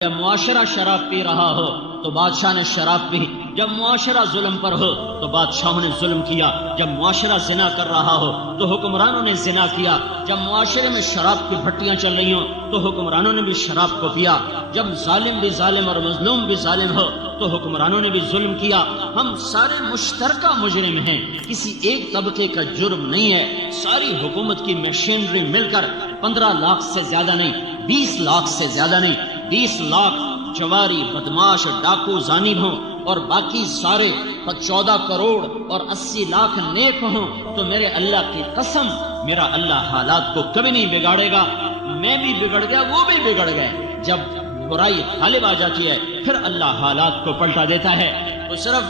جب معاشرہ شراب پی رہا ہو تو بادشاہ نے شراب پی، جب معاشرہ ظلم پر ہو تو بادشاہوں نے ظلم کیا، جب معاشرہ زنا کر رہا ہو تو حکمرانوں نے زنا کیا، جب معاشرے میں شراب کی بھٹیاں چل رہی ہوں تو حکمرانوں نے بھی شراب کو پیا، جب ظالم بھی ظالم اور مظلوم بھی ظالم ہو تو حکمرانوں نے بھی ظلم کیا۔ ہم سارے مشترکہ مجرم ہیں، کسی ایک طبقے کا جرم نہیں ہے۔ ساری حکومت کی مشینری مل کر 15 لاکھ سے زیادہ نہیں، 20 لاکھ سے زیادہ نہیں، 20 لاکھ جواری بدماش ڈاکو زانی ہوں اور باقی سارے 14 کروڑ اور 80 لاکھ نیک ہوں تو میرے اللہ کی قسم میرا اللہ حالات کو کبھی نہیں بگاڑے گا۔ میں بھی بگڑ گیا، وہ بھی بگڑ گئے۔ جب برائی غالب آ جاتی ہے پھر اللہ حالات کو پلٹا دیتا ہے۔ تو صرف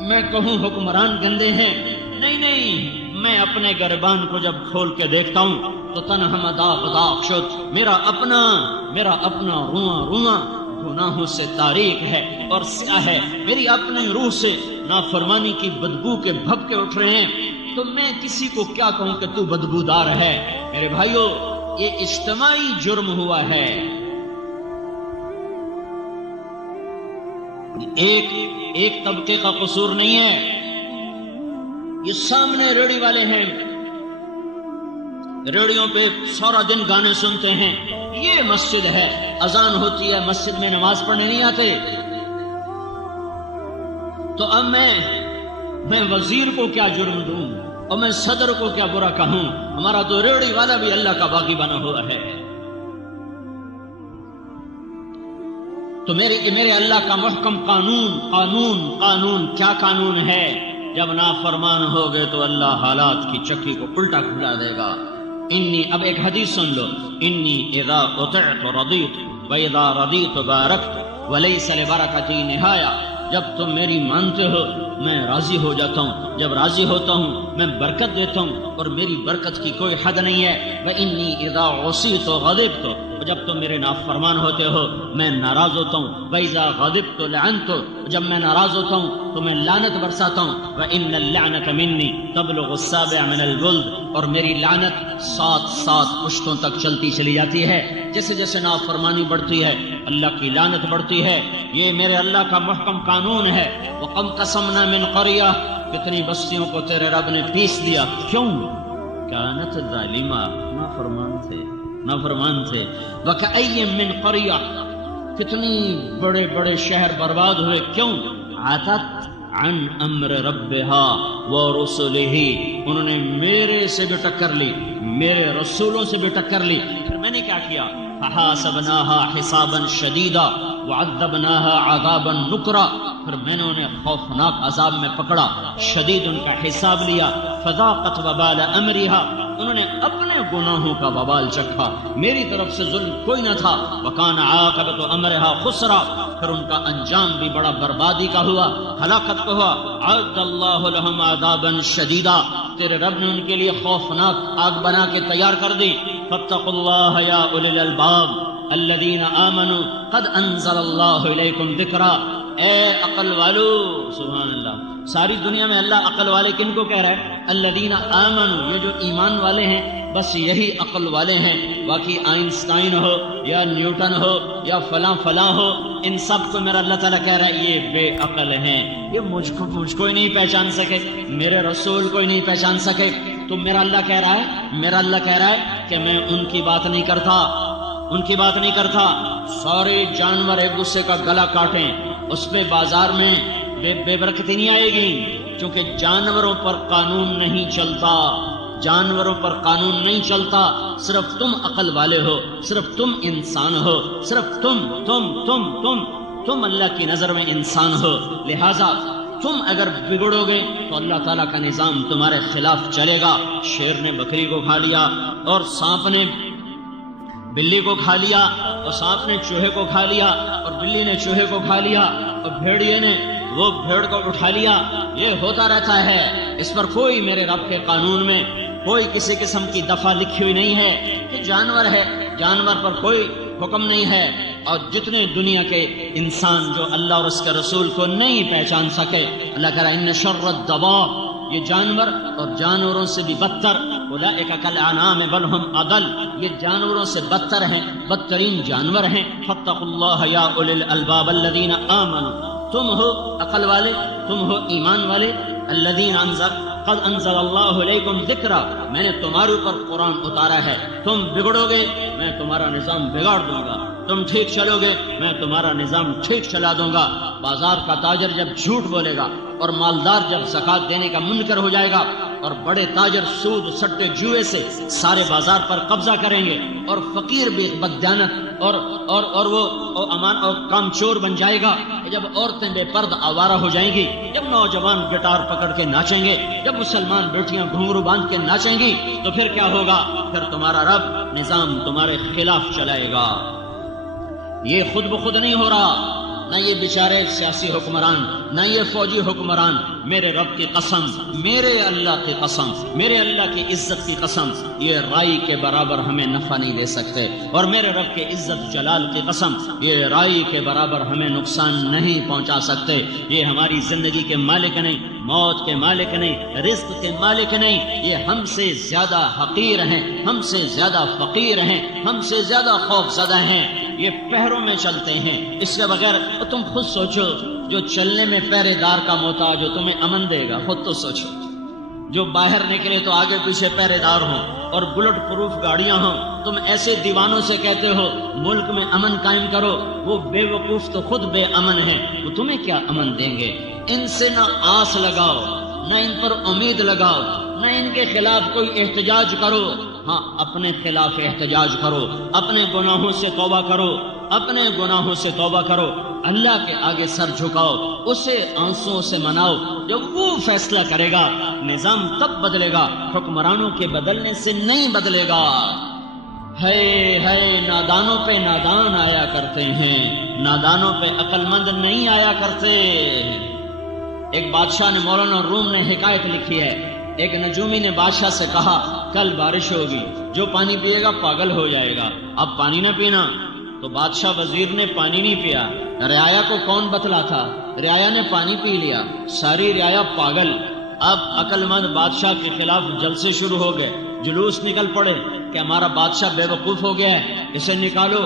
میں کہوں حکمران گندے ہیں، نہیں، میں اپنے گربان کو جب کھول کے دیکھتا ہوں تو تنہا داغ داغ شد، میرا اپنا رواں گناہوں سے تاریک ہے اور سیاہ ہے، میری اپنے روح سے نافرمانی کی بدبو کے بھبکے اٹھ رہے ہیں۔ تو میں کسی کو کیا کہوں کہ تو بدبودار ہے؟ میرے بھائیو، یہ اجتماعی جرم ہوا ہے۔ ایک طبقے کا قصور نہیں ہے۔ یہ سامنے ریڑھی والے ہیں، ریڑھیوں پہ سارا دن گانے سنتے ہیں، یہ مسجد ہے، اذان ہوتی ہے، مسجد میں نماز پڑھنے نہیں آتے۔ تو اب میں وزیر کو کیا جرم دوں اور میں صدر کو کیا برا کہوں؟ ہمارا تو ریڑھی والا بھی اللہ کا باغی بنا ہوا ہے۔ تو میرے اللہ کا محکم قانون کیا قانون ہے؟ جب نافرمان ہو گئے تو اللہ حالات کی چکی کو الٹا کھلا دے گا۔ اب ایک حدیث سن لو، انی اذا اطعت رضیت واذا رضیت بارکت ولیس لبرکتی نہایا۔ جب تم میری مانتے ہو میں راضی ہو جاتا ہوں، جب راضی ہوتا ہوں میں برکت دیتا ہوں اور میری برکت کی کوئی حد نہیں ہے۔ وانی اذا عصیت غضبت، جب تم میرے نافرمان ہوتے ہو میں ناراض ہوتا ہوں۔ وَإِذَا غَضِبْتُ لَعَنْتُ، جب میں ناراض ہوتا ہوں تو میں لعنت برساتا ہوں۔ وَإِنَّ اللَّعْنَةَ مِنِّي تَبْلُغُ السَّابِعَ مِنَ الْجُلْدِ، اور میری لعنت 7 پشتوں تک چلتی چلی جاتی ہے۔ جیسے جیسے نافرمانی بڑھتی ہے اللہ کی لعنت بڑھتی ہے۔ یہ میرے اللہ کا محکم قانون ہے۔ وَقَمْ قَسَمْنَا مِنْ قَرْيَةٍ، کتنی بستیوں کو تیرے رب نے پیس دیا، کیوں؟ كانت ظالمہ، نافرمان تھے۔ وَكَأَيٍّ مِّن قَرْيَةٍ، کتنی بڑے شہر برباد ہوئے، کیوں؟ عَتَتْ عَنْ أَمْرِ رَبِّهَا وَرُسُلِهِ، انہوں نے میرے سے بھی ٹکر لی، میرے رسولوں سے بھی ٹکر لی۔ پھر میں نے کیا کیا؟ فَحَاسَبْنَاهَا حِسَابًا شَدِيدًا وَعَذَّبْنَاهَا عَذَابًا نُكْرًا، پھر میں نے انہیں خوفناک عذاب میں پکڑا، شدید ان کا حساب لیا۔ فَذَاقَتْ وَبَالَ أَمْرِهَا، انہوں نے اپنے گناہوں کا وبال چکھا، میری طرف سے ظلم کوئی نہ تھا۔ وَكَانَ عَاقِبَةُ أَمْرِهَا خُسْرًا، پھر ان کا انجام بھی بڑا بربادی کا ہوا، ہلاکت کا ہوا۔ أَعَدَّ اللَّهُ لَهُمْ عَذَابًا شَدِيدًا، تیرے رب نے ان کے لیے خوفناک آگ بنا کے تیار کر دی۔ فَاتَّقُوا اللَّهَ يَا أُولِي الْأَلْبَابِ الَّذِينَ آمَنُوا قَدْ أَنزَلَ اللَّهُ إِلَيْكُمْ ذِكْرًا، اے عقل والو، سبحان اللہ۔ ساری دنیا میں اللہ عقل والے کن کو کہہ رہا ہے؟ الذین آمنوا، یہ جو ایمان والے ہیں بس یہی عقل والے ہیں۔ باقی آئنسٹائن ہو یا نیوٹن ہو یا فلاں ہو، ان سب کو میرا اللہ تعالیٰ کہہ رہا ہے یہ بے عقل ہیں، یہ مجھ کو ہی نہیں پہچان سکے، میرے رسول کو ہی نہیں پہچان سکے۔ تو میرا اللہ کہہ رہا ہے کہ میں ان کی بات نہیں کرتا۔ سارے جانور ایک دوسرے کا گلا کاٹیں، اس پہ بازار میں بے برکتی نہیں آئے گی، کیونکہ جانوروں پر قانون نہیں چلتا۔ صرف تم عقل والے ہو، صرف تم انسان ہو، صرف تم اللہ کی نظر میں انسان ہو۔ لہذا تم اگر بگڑو گے تو اللہ تعالیٰ کا نظام تمہارے خلاف چلے گا۔ شیر نے بکری کو کھا لیا اور سانپ نے بلی کو کھا لیا اور سانپ نے چوہے کو کھا لیا اور بلی نے چوہے کو کھا لیا اور بھیڑیے نے وہ بھیڑ کو اٹھا لیا۔ یہ ہوتا رہتا ہے، اس پر کوئی میرے رب کے قانون میں کوئی کسی قسم کی دفعہ لکھی ہوئی نہیں ہے کہ جانور ہے، جانور پر کوئی حکم نہیں ہے۔ اور جتنے دنیا کے انسان جو اللہ اور اس کے رسول کو نہیں پہچان سکے، اللہ کہہ رہا ہے ان شر الدواب، یہ جانور اور جانوروں سے بھی بدتر اولئک کالانعام بل ہم اضل، یہ جانوروں سے بدتر ہیں، بدترین جانور ہیں۔ فاتقوا اللہ یا اولی الالباب الذین آمنوا، تم ہو عقل والے، تم ہو ایمان والے، الذین قد انزل اللہ علیکم ذکرا، میں نے تمہارے اوپر قرآن اتارا ہے، تم بگڑو گے میں تمہارا نظام بگاڑ دوں گا، تم ٹھیک چلو گے میں تمہارا نظام ٹھیک چلا دوں گا۔ بازار کا تاجر جب جھوٹ بولے گا اور مالدار جب زکوٰۃ دینے کا منکر ہو جائے گا اور بڑے تاجر سود سٹے جوئے سے سارے بازار پر قبضہ کریں گے اور فقیر بھی بددیانت اور وہ امان اور کام چور بن جائے گا، جب عورتیں بے پرد آوارہ ہو جائیں گی، جب نوجوان گٹار پکڑ کے ناچیں گے، جب مسلمان بیٹیاں گھنگرو باندھ کے ناچیں گی، تو پھر کیا ہوگا؟ پھر تمہارا رب نظام تمہارے خلاف چلائے گا۔ یہ خود بخود نہیں ہو رہا، نہ یہ بیچارے سیاسی حکمران، نہ یہ فوجی حکمران، میرے رب کی قسم، میرے اللہ کی قسم، میرے اللہ کی عزت کی قسم، یہ رائی کے برابر ہمیں نفع نہیں دے سکتے، اور میرے رب کے عزت جلال کی قسم، یہ رائی کے برابر ہمیں نقصان نہیں پہنچا سکتے۔ یہ ہماری زندگی کے مالک نہیں، موت کے مالک نہیں، رزق کے مالک نہیں، یہ ہم سے زیادہ حقیر ہیں، ہم سے زیادہ فقیر ہیں، ہم سے زیادہ خوف زدہ ہیں۔ یہ پہروں میں چلتے ہیں، اس کے بغیر تم خود سوچو، جو چلنے میں پہرے دار کا محتاج ہو تمہیں امن دے گا؟ خود تو سوچو، جو باہر نکلے تو آگے پیچھے پہرے دار ہوں اور بلٹ پروف گاڑیاں ہوں، تم ایسے دیوانوں سے کہتے ہو ملک میں امن قائم کرو، وہ بے وقوف تو خود بے امن ہیں، وہ تمہیں کیا امن دیں گے؟ ان سے نہ آس لگاؤ، نہ ان پر امید لگاؤ، نہ ان کے خلاف کوئی احتجاج کرو۔ ہاں، اپنے خلاف احتجاج کرو، اپنے گناہوں سے توبہ کرو، اپنے گناہوں سے توبہ کرو، اللہ کے آگے سر جھکاؤ، اسے آنسوؤں سے مناؤ، جب وہ فیصلہ کرے گا نظام تب بدلے گا، حکمرانوں کے بدلنے سے نہیں بدلے گا۔ ہے نادانوں پہ نادان آیا کرتے ہیں، نادانوں پہ عقل مند نہیں آیا کرتے۔ ایک بادشاہ نے، مولانا روم نے حکایت لکھی ہے، ایک نجومی نے بادشاہ سے کہا کل بارش ہوگی، جو پانی پیے گا پاگل ہو جائے گا، اب پانی نہ پینا۔ تو بادشاہ وزیر نے پانی نہیں پیا، رعایا کو کون بتلا تھا؟ رعایا نے پانی پی لیا، ساری رعایا پاگل۔ اب عقل مند بادشاہ کے خلاف جلسے شروع ہو گئے، جلوس نکل پڑے کہ ہمارا بادشاہ بے وقوف ہو گیا ہے، اسے نکالو،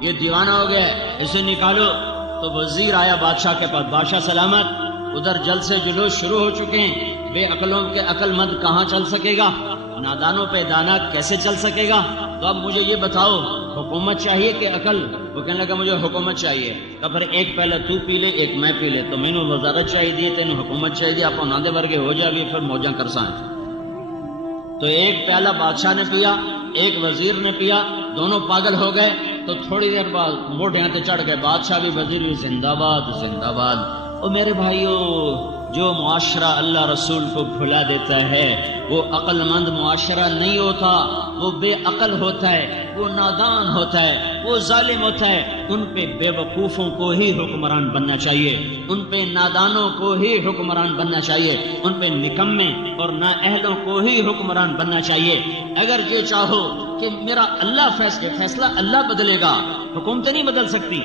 یہ دیوانہ ہو گیا ہے، اسے نکالو۔ تو وزیر آیا بادشاہ کے پاس، بادشاہ سلامت، ادھر جلسے جلوس شروع ہو چکے ہیں، بے عقلوں کے عقل مند کہاں چل سکے گا، نادانوں پہ دانا کیسے چل سکے گا؟ تو اب مجھے یہ بتاؤ، حکومت چاہیے کہ عقل؟ وہ کہنے لگا مجھے حکومت چاہیے۔ تو پھر ایک پہلے تو پی لے، ایک میں پی لے، تو میں نے وزارت چاہیے، تینوں حکومت چاہیے، آپ نادے ورگے ہو جائے، پھر موجاں کرسائیں۔ تو ایک پیالہ بادشاہ نے پیا، ایک وزیر نے پیا، دونوں پاگل ہو گئے۔ تو تھوڑی دیر بعد موڈیاں تے چڑھ گئے، بادشاہ بھی وزیر بھی، زندہ باد زندہ باد۔ اور میرے بھائیو، جو معاشرہ اللہ رسول کو بھلا دیتا ہے وہ عقل مند معاشرہ نہیں ہوتا، وہ بے عقل ہوتا ہے، وہ نادان ہوتا ہے، وہ ظالم ہوتا ہے۔ ان پہ بے وقوفوں کو ہی حکمران بننا چاہیے، ان پہ نادانوں کو ہی حکمران بننا چاہیے، ان پہ نکمے اور نااہلوں کو ہی حکمران بننا چاہیے۔ اگر یہ چاہو کہ میرا اللہ فیصلہ اللہ بدلے گا، حکومتیں نہیں بدل سکتی۔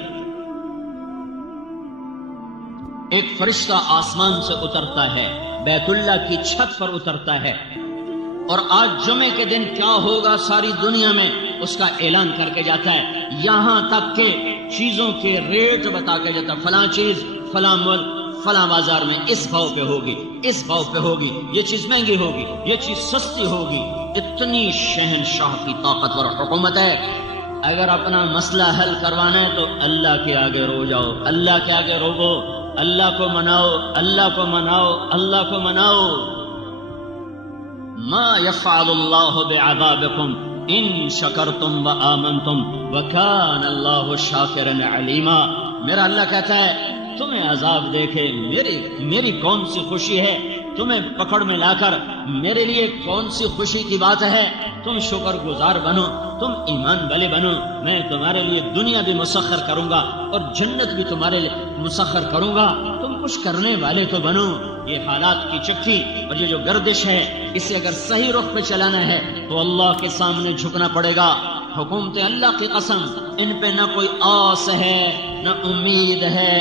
ایک فرشتہ آسمان سے اترتا ہے، بیت اللہ کی چھت پر اترتا ہے، اور آج جمعے کے دن کیا ہوگا ساری دنیا میں اس کا اعلان کر کے جاتا ہے، یہاں تک کہ چیزوں کے ریٹ بتا کے جاتا ہے، فلاں چیز فلاں ملک فلاں بازار میں اس بھاؤ پہ ہوگی، اس بھاؤ پہ ہوگی، یہ چیز مہنگی ہوگی، یہ چیز سستی ہوگی۔ اتنی شہنشاہ کی طاقتور حکومت ہے۔ اگر اپنا مسئلہ حل کروانا ہے تو اللہ کے آگے رو جاؤ، اللہ کے آگے روو، اللہ کو مناؤ، اللہ کو مناؤ، اللہ کو مناؤ۔ ما يفعل اللہ بعذابکم ان شکرتم وآمنتم وکان اللہ شاکرا علیما۔ میرا اللہ کہتا ہے تمہیں عذاب دے کے میری کون سی خوشی ہے، تمہیں پکڑ میں لا کر میرے لیے کون سی خوشی کی بات ہے؟ تم شکر گزار بنو، تم ایمان والے بنو، میں تمہارے لیے دنیا بھی مسخر کروں گا اور جنت بھی تمہارے لیے مسخر کروں گا، تم کچھ کرنے والے تو بنو۔ یہ حالات کی چکی اور یہ جو گردش ہے، اسے اگر صحیح رخ پہ چلانا ہے تو اللہ کے سامنے جھکنا پڑے گا۔ حکومتیں اللہ کی قسم ان پہ نہ کوئی آس ہے نہ امید ہے۔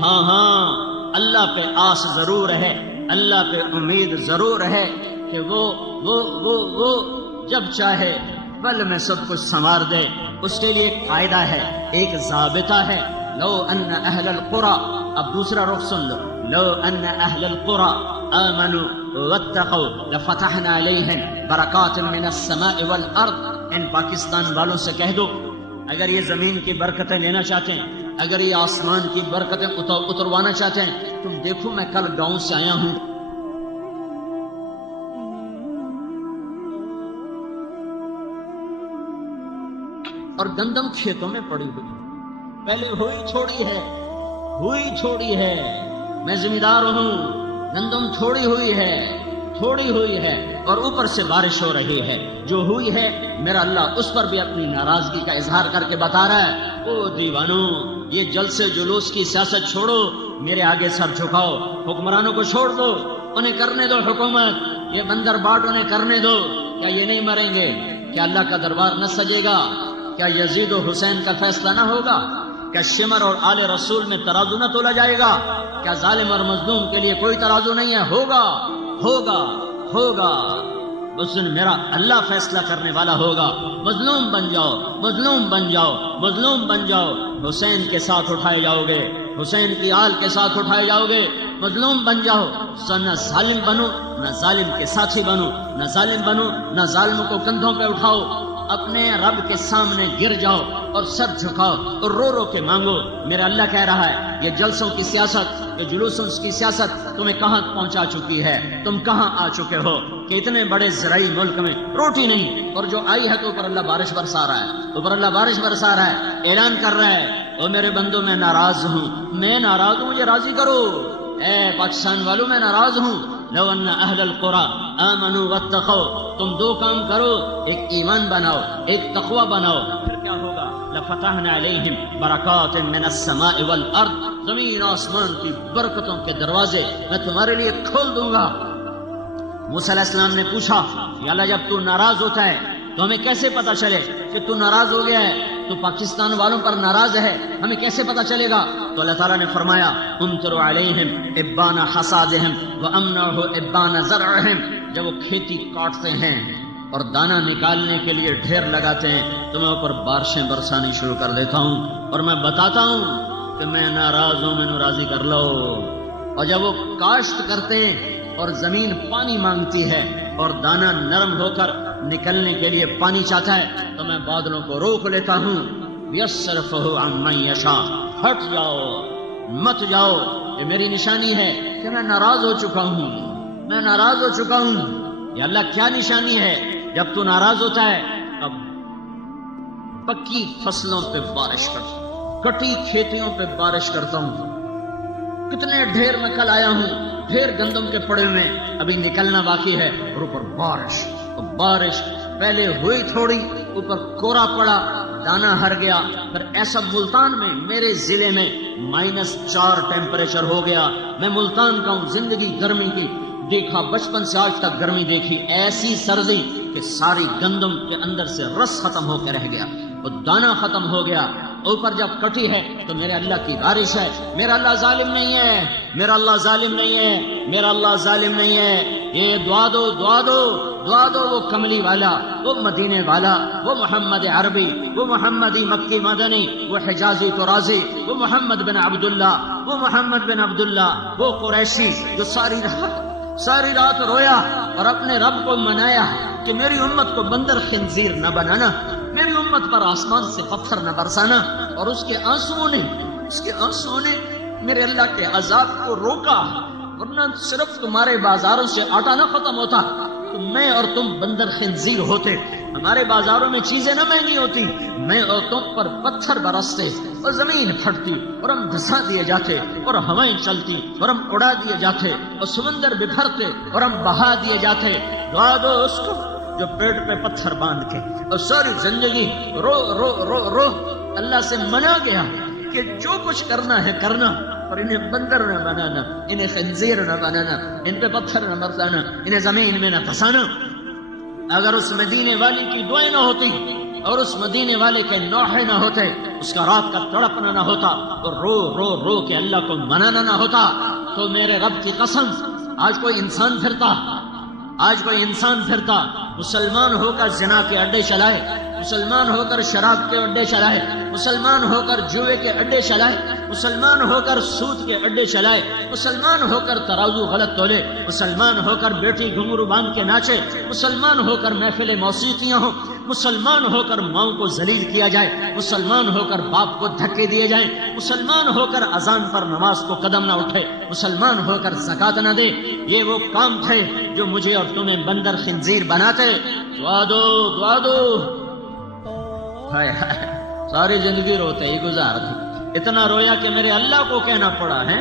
ہاں اللہ پہ آس ضرور ہے، اللہ پہ امید ضرور ہے، کہ وہ جب چاہے پل میں سب کچھ سنوار دے. اس کے لیے ایک قاعدہ ہے، ایک ضابطہ ہے. لو ان اہل القرى، اب دوسرا رخ سن لو، لو ان اہل القرى آمنوا واتقوا لفتحنا علیہم برکات من السماء والارض. ان پاکستان والوں سے کہہ دو اگر یہ زمین کی برکتیں لینا چاہتے ہیں، اگر یہ آسمان کی برکتیں اتروانا چاہتے ہیں، تم دیکھو میں کل گاؤں سے آیا ہوں، اور گندم کھیتوں میں پڑی ہوئی، پہلے ہوئی چھوڑی ہے. میں ذمہ دار ہوں، گندم تھوڑی ہوئی ہے اور اوپر سے بارش ہو رہی ہے. جو ہوئی ہے میرا اللہ اس پر بھی اپنی ناراضگی کا اظہار کر کے بتا رہا ہے، او دیوانو یہ جلسے جلوس کی سیاست چھوڑو، میرے آگے سر جھکاؤ. حکمرانوں کو چھوڑ دو، انہیں کرنے دو حکومت، یہ بندر باٹ انہیں کرنے دو. کیا یہ نہیں مریں گے؟ کیا اللہ کا دربار نہ سجے گا؟ کیا یزید و حسین کا فیصلہ نہ ہوگا؟ کیا شمر اور آل رسول میں ترازو نہ تولا جائے گا؟ کیا ظالم اور مظلوم کے لیے کوئی ترازو نہیں ہے؟ ہوگا. اس دن میرا اللہ فیصلہ کرنے والا ہوگا. مظلوم بن جاؤ، حسین کے ساتھ اٹھائے جاؤ گے، حسین کی آل کے ساتھ اٹھائے جاؤ گے. مظلوم بن جاؤ، نہ ظالم بنو، نہ ظالم کے ساتھی بنو، نہ ظالموں کو کندھوں پہ اٹھاؤ. اپنے رب کے سامنے گر جاؤ اور سر جھکاؤ اور رو رو کے مانگو. میرا اللہ کہہ رہا ہے یہ جلسوں کی سیاست، یہ جلوسوں کی سیاست تمہیں کہاں پہنچا چکی ہے؟ تم کہاں آ چکے ہو کہ اتنے بڑے زرعی ملک میں روٹی نہیں، اور جو آئی ہے تو اوپر اللہ بارش برسا رہا ہے. اعلان کر رہا ہے او میرے بندو میں ناراض ہوں، مجھے راضی کرو. اے پاکستان والوں میں ناراض ہوں. لو ان اہل القرى آمنوا واتقوا، تم دو کام کرو، ایک ایمان بناؤ، ایک تقوی بناؤ، پھر کیا ہوگا؟ لفتحنا علیہم برکات من السماء والارض، زمین آسمان کی برکتوں کے دروازے میں تمہارے لیے کھول دوں گا. موسیٰ علیہ السلام نے پوچھا یا اللہ جب تو ناراض ہوتا ہے تو ہمیں کیسے پتا چلے کہ تو ناراض ہو گیا ہے، تو پاکستان والوں پر ناراض ہے، ہمیں کیسے پتا چلے گا؟ تو اللہ تعالیٰ نے فرمایا امطروا علیہم ابان حصادہم وامنعوا ابان زرعہم. جب وہ کھیتی کاٹتے ہیں اور دانہ نکالنے کے لیے ڈھیر لگاتے ہیں تو میں اوپر بارشیں برسانی شروع کر دیتا ہوں اور میں بتاتا ہوں کہ میں ناراض ہوں، میں راضی کر لو. اور جب وہ کاشت کرتے ہیں اور زمین پانی مانگتی ہے اور دانہ نرم ہو کر نکلنے کے لیے پانی چاہتا ہے تو میں بادلوں کو روک لیتا ہوں. یصرفہ عن من یشاء، ہٹ جاؤ، مت جاؤ. یہ میری نشانی ہے کہ میں ناراض ہو چکا ہوں. یہ اللہ کیا نشانی ہے؟ جب تو ناراض ہوتا ہے اب پکی فصلوں پہ بارش کرتا ہوں، کٹی کھیتیوں پہ بارش کرتا ہوں. کتنے ڈھیر میں کل آیا ہوں، ڈھیر گندم کے پڑے ہوئے ابھی نکلنا باقی ہے، اور اوپر بارش پہلے ہوئی تھوڑی، اوپر کورا پڑا، دانہ ہر گیا. پھر ایسا ملتان میں میرے ضلع میں -4 ٹیمپریچر ہو گیا. میں ملتان کا ہوں، زندگی گرمی کی دیکھا، بچپن سے آج تک گرمی دیکھی. ایسی سردی کہ ساری گندم کے اندر سے رس ختم ہو کے رہ گیا، وہ دانہ ختم ہو گیا. اوپر جب کٹی ہے تو میرے اللہ کی بارش ہے. میرا اللہ ظالم نہیں ہے. یہ دعا دو وہ کملی والا، وہ مدینے والا، وہ محمد عربی، وہ محمدی مکی مدنی، وہ حجازی ترازی، وہ محمد بن عبداللہ، وہ قریشی جو ساری رات رویا اور اپنے رب کو منایا کہ میری امت کو بندر خنزیر نہ بنانا، میری امت پر آسمان سے پتھر نہ برسانا. اور اس کے آنسوؤں نے میرے اللہ کے عذاب کو روکا. ورنہ صرف تمہارے بازاروں سے آٹا نہ ختم ہوتا تو میں اور تم بندر خنزیر ہوتے. ہمارے بازاروں میں چیزیں نہ مہنگی ہوتی، میں اور تم پر پتھر برستے اور زمین پھٹتی اور ہم دھسا دیے جاتے اور ہوائیں چلتی اور ہم اڑا دیے جاتے اور سمندر بکھرتے اور ہم بہا دیے جاتے. دعا دو اس کو جو پیٹ پہ پتھر باندھ کے اور ساری زندگی رو رو رو رو اللہ سے منا گیا کہ جو کچھ کرنا ہے کرنا، اور انہیں بندر نہ بنانا، انہیں خنزیر نہ بنانا، ان پہ پتھر نہ برسانا، انہیں زمین میں نہ پھنسانا. اگر اس مدینے والی کی دعائیں نہ ہوتی اور اس مدینے والے کے نوحے نہ ہوتے، اس کا رات کا تڑپنا نہ ہوتا اور رو رو رو کے اللہ کو منانا نہ ہوتا، تو میرے رب کی قسم آج کوئی انسان پھرتا آج کوئی انسان پھرتا مسلمان ہو کر زنا کے اڈے چلائے، مسلمان ہو کر شراب کے اڈے چلائے، مسلمان ہو کر جوئے کے اڈے چلائے، مسلمان ہو کر سود کے اڈے چلائے، مسلمان ہو کر ترازو غلط تولے، مسلمان ہو کر بیٹی گھنگرو باندھ کے ناچے، مسلمان ہو کر محفل موسیقیاں ہوں، مسلمان ہو کر ماؤں کو ذلیل کیا جائے، مسلمان ہو کر باپ کو دھکے دیے جائیں، مسلمان ہو کر اذان پر نماز کو قدم نہ اٹھے، مسلمان ہو کر زکات نہ دے، یہ وہ کام تھے جو مجھے اور تمہیں بندر خنزیر بناتے۔ دعا دو، دعا دو۔ ہائے ہائے، ساری زندگی روتے ہی گزار دی، اتنا رویا کہ میرے اللہ کو کہنا پڑا ہے۔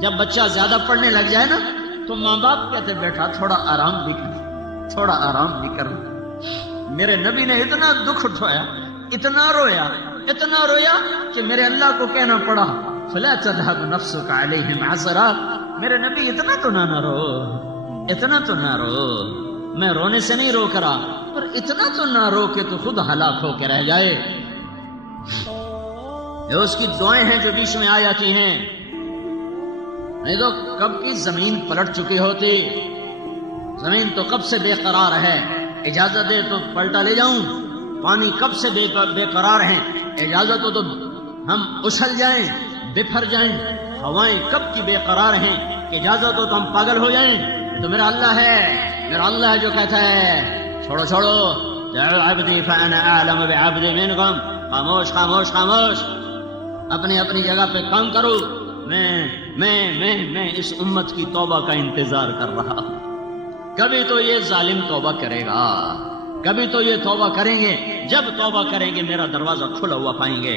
جب بچہ زیادہ پڑھنے لگ جائے نا تو ماں باپ کہتے بیٹا تھوڑا آرام بھی کر، تھوڑا آرام بھی کر۔ میرے نبی نے اتنا دکھ اٹھایا، اتنا رویا کہ میرے اللہ کو کہنا پڑا فلا تذهب نفسك عليهم عسرا۔ میرے نبی اتنا تو نہ رو، اتنا تو نہ رو، میں رونے سے نہیں روک رہا، پر اتنا تو نہ رو کہ تو خود ہلاک ہو کے رہ جائے۔ یہ اس کی دعائیں ہیں جو بیچ میں آ جاتی ہیں، نہیں تو کب کی زمین پلٹ چکی ہوتی، زمین تو کب سے بے قرار ہے، اجازت دے تو پلٹا لے جاؤں۔ پانی کب سے بے قرار ہیں، اجازت ہو تو ہم اچھل جائیں، بفر جائیں۔ ہوائیں کب کی بے قرار ہیں، اجازت ہو تو ہم پاگل ہو جائیں۔ تو میرا اللہ ہے، میرا اللہ ہے جو کہتا ہے چھوڑو چھوڑو، دعوا عبدی فانا اعلم بعبدی منکم۔ خاموش خاموش خاموش، اپنی اپنی جگہ پہ کام کرو، میں اس امت کی توبہ کا انتظار کر رہا ہوں۔ کبھی تو یہ ظالم توبہ کرے گا، کبھی تو یہ توبہ کریں گے، جب توبہ کریں گے میرا دروازہ کھلا ہوا پائیں گے۔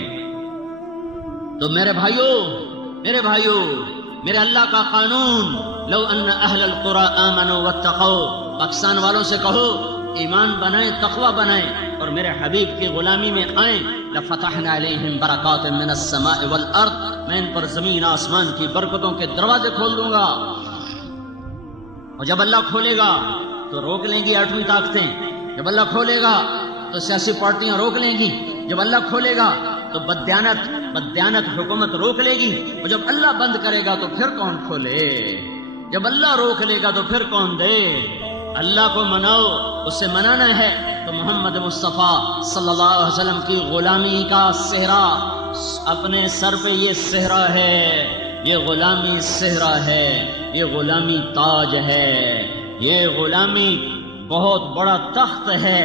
تو میرے بھائیوں، میرے اللہ کا قانون، لو ان اہل القرى آمنوا واتقوا، پاکستان والوں سے کہو ایمان بنائیں، تقوی بنائیں اور میرے حبیب کی غلامی میں آئیں، لفتحنا علیہم برکات من السماء والارض، میں ان پر زمین آسمان کی برکتوں کے دروازے کھول دوں گا۔ اور جب اللہ کھولے گا تو روک لیں گی ایٹمی طاقتیں، جب اللہ کھولے گا تو سیاسی پارٹیاں روک لیں گی، جب اللہ کھولے گا تو بددیانت حکومت روک لے گی، اور جب اللہ بند کرے گا تو پھر کون کھولے؟ جب اللہ روک لے گا تو پھر کون دے؟ اللہ کو مناؤ، اس سے منانا ہے تو محمد مصطفیٰ صلی اللہ علیہ وسلم کی غلامی کا صحرا اپنے سر پہ، یہ صحرا ہے، یہ غلامی صحرا ہے، یہ غلامی تاج ہے، یہ غلامی بہت بڑا تخت ہے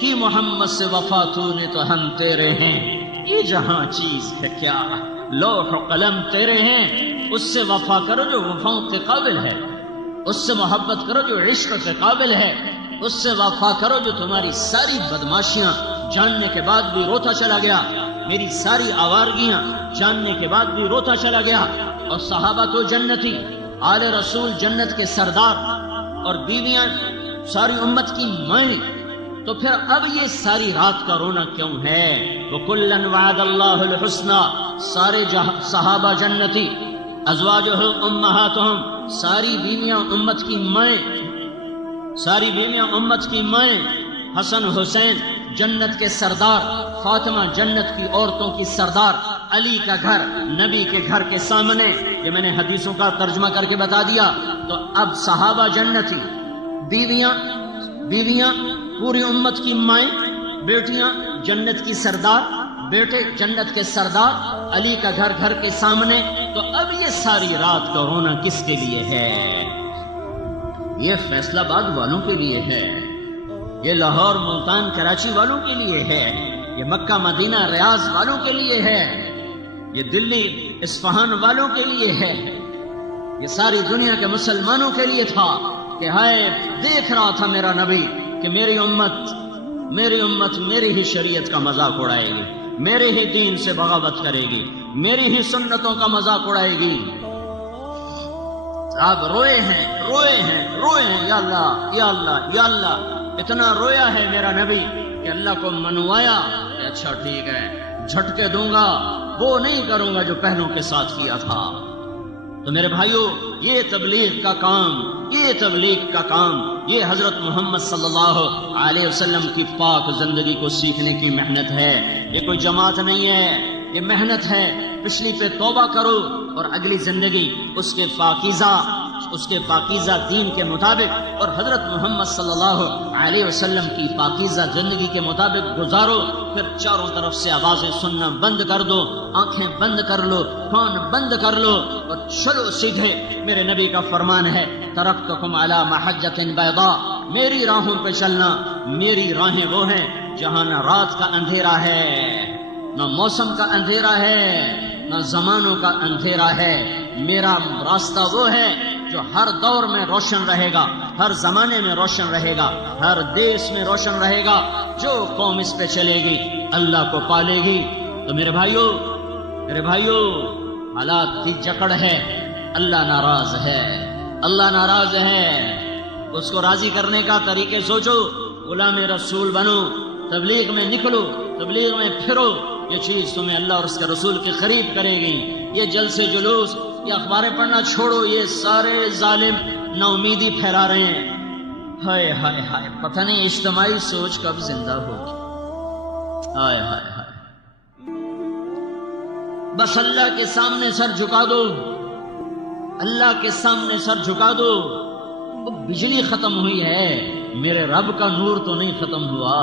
کہ محمد سے وفا تو نے تو ہم تیرے ہیں، یہ جہاں چیز ہے کیا، لوح و قلم تیرے ہیں، اس سے وفا کرو جو وفاؤں کے قابل ہے، اس سے محبت کرو جو عشق کے قابل ہے، اس سے وفا کرو جو تمہاری ساری بدماشیاں جاننے کے بعد بھی روتا چلا گیا، میری ساری آوارگیاں جاننے کے بعد بھی روتا چلا گیا۔ اور صحابہ تو جنتی، آل رسول جنت کے سردار، اور بیویاں ساری امت کی مائیں، تو پھر اب یہ ساری رات کا رونا کیوں ہے؟ وَكُلًّا وَعَدَ اللَّهُ الْحُسْنَى، سارے صحابہ جنتی، ازواجہ امہاتہم، ساری بیویاں امت کی مائیں، ساری بیویاں امت کی مائیں، حسن حسین جنت کے سردار، فاطمہ جنت کی عورتوں کی سردار، علی کا گھر نبی کے گھر کے سامنے، یہ میں نے حدیثوں کا ترجمہ کر کے بتا دیا۔ تو اب صحابہ جنتی، بیویاں پوری امت کی مائیں، بیٹیاں جنت کی سردار، بیٹے جنت کے سردار، علی کا گھر گھر کے سامنے، تو اب یہ ساری رات کا رونا کس کے لیے ہے؟ یہ فیصلہ آباد والوں کے لیے ہے، یہ لاہور ملتان کراچی والوں کے لیے ہے، یہ مکہ مدینہ ریاض والوں کے لیے ہے، یہ دلی اصفہان والوں کے لیے ہے، یہ ساری دنیا کے مسلمانوں کے لیے تھا کہ ہائے دیکھ رہا تھا میرا نبی کہ میری امت میری ہی شریعت کا مذاق اڑائے گی، میرے ہی دین سے بغاوت کرے گی، میری ہی سنتوں کا مذاق اڑائے گی۔ آپ روئے ہیں یا اللہ یا اللہ یا اللہ، اتنا رویا ہے میرا نبی کہ اللہ کو منوایا کہ اچھا ٹھیک ہے، جھٹکے دوں گا، وہ نہیں کروں گا جو پہلوں کے ساتھ کیا تھا۔ تو میرے بھائیوں، یہ تبلیغ کا کام، یہ حضرت محمد صلی اللہ علیہ وسلم کی پاک زندگی کو سیکھنے کی محنت ہے، یہ کوئی جماعت نہیں ہے، یہ محنت ہے۔ پچھلی پہ توبہ کرو اور اگلی زندگی اس کے پاکیزہ اس کے پاکیزہ دین کے مطابق اور حضرت محمد صلی اللہ علیہ وسلم کی پاکیزہ زندگی کے مطابق گزارو. پھر چاروں طرف سے آوازیں سننا بند کر دو، آنکھیں بند کر لو، کان بند کر لو اور چلو سیدھے. میرے نبی کا فرمان ہے ترکتکم علی محجۃ بیضاء، میری راہوں پہ چلنا. میری راہیں وہ ہیں جہاں نہ رات کا اندھیرا ہے، نہ موسم کا اندھیرا ہے، نہ زمانوں کا اندھیرا ہے. میرا راستہ وہ ہے جو ہر دور میں روشن رہے گا، ہر زمانے میں روشن رہے گا، ہر دیش میں روشن رہے گا. جو قوم اس پہ چلے گی اللہ کو پالے گی. تو میرے بھائیو حالات کی جکڑ ہے، اللہ ناراض ہے، اللہ ناراض ہے. اس کو راضی کرنے کا طریقے سوچو. غلام رسول بنو، تبلیغ میں نکلو، تبلیغ میں پھرو. یہ چیز تمہیں اللہ اور اس کے رسول کے قریب کرے گی. یہ جلسے جلوس، یہ اخباریں پڑھنا چھوڑو. یہ سارے ظالم نا امیدی پھیلا رہے ہیں. ہائے ہائے ہائے، پتہ نہیں اجتماعی سوچ کب زندہ ہوگی. ہائے ہائے ہائے. بس اللہ کے سامنے سر جھکا دو، اللہ کے سامنے سر جھکا دو. وہ بجلی ختم ہوئی ہے، میرے رب کا نور تو نہیں ختم ہوا.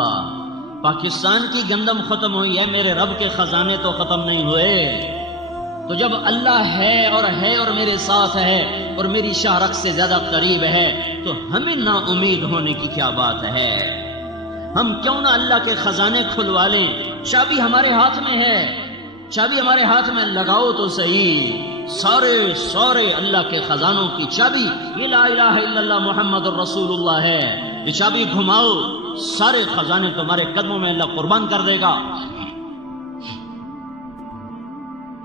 پاکستان کی گندم ختم ہوئی ہے، میرے رب کے خزانے تو ختم نہیں ہوئے. تو جب اللہ ہے اور میرے ساتھ ہے اور میری شاہرخ سے زیادہ قریب ہے تو ہمیں نا امید ہونے کی کیا بات ہے؟ ہم کیوں نہ اللہ کے خزانے کھلوا لیں؟ چابی ہمارے ہاتھ میں ہے، چابی ہمارے ہاتھ میں لگاؤ تو صحیح. سارے اللہ کے خزانوں کی چابی یہ لا الہ الا اللہ محمد الرسول اللہ ہے. یہ چابی گھماؤ، سارے خزانے تمہارے قدموں میں اللہ قربان کر دے گا.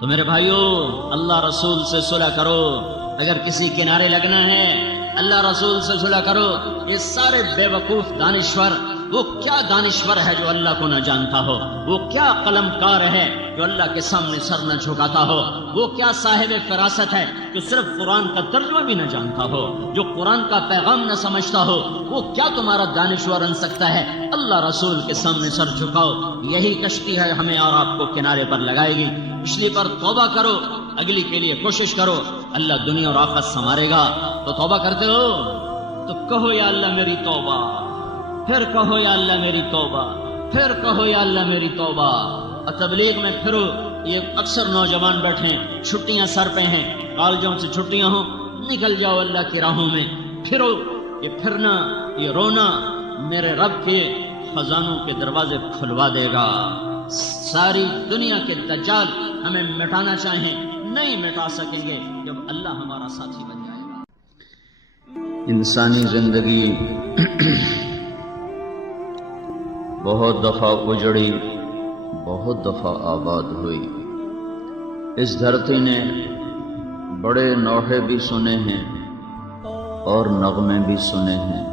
تو میرے بھائیو اللہ رسول سے صلح کرو. اگر کسی کنارے لگنا ہے اللہ رسول سے صلح کرو. یہ سارے بے وقوف دانشور، وہ کیا دانشور ہے جو اللہ کو نہ جانتا ہو؟ وہ کیا قلم کار ہے جو اللہ کے سامنے سر نہ جھکاتا ہو؟ وہ کیا صاحب فراست ہے جو صرف قرآن کا ترجمہ بھی نہ جانتا ہو، جو قرآن کا پیغام نہ سمجھتا ہو؟ وہ کیا تمہارا دانشور بن سکتا ہے؟ اللہ رسول کے سامنے سر جھکاؤ. یہی کشتی ہے ہمیں اور آپ کو کنارے پر لگائے گی. پچھلی پر توبہ کرو، اگلی کے لیے کوشش کرو. اللہ دنیا اور آخرت سنوارے گا. تو توبہ کرتے ہو تو کہو یا اللہ میری توبہ، پھر کہو یا اللہ میری توبہ، پھر کہو یا اللہ میری توبہ. اور تبلیغ میں پھرو. یہ اکثر نوجوان بیٹھے ہیں، چھٹیاں سر پہ ہیں، کالجوں سے چھٹیاں ہوں، نکل جاؤ اللہ کی راہوں میں، پھرو. یہ پھرنا، یہ رونا میرے رب کے خزانوں کے دروازے کھلوا دے گا. ساری دنیا کے دجال ہمیں مٹانا چاہیں نہیں مٹا سکیں گے جب اللہ ہمارا ساتھی بن جائے گا. انسانی زندگی بہت دفعہ اجڑی، بہت دفعہ آباد ہوئی. اس دھرتی نے بڑے نوحے بھی سنے ہیں اور نغمے بھی سنے ہیں.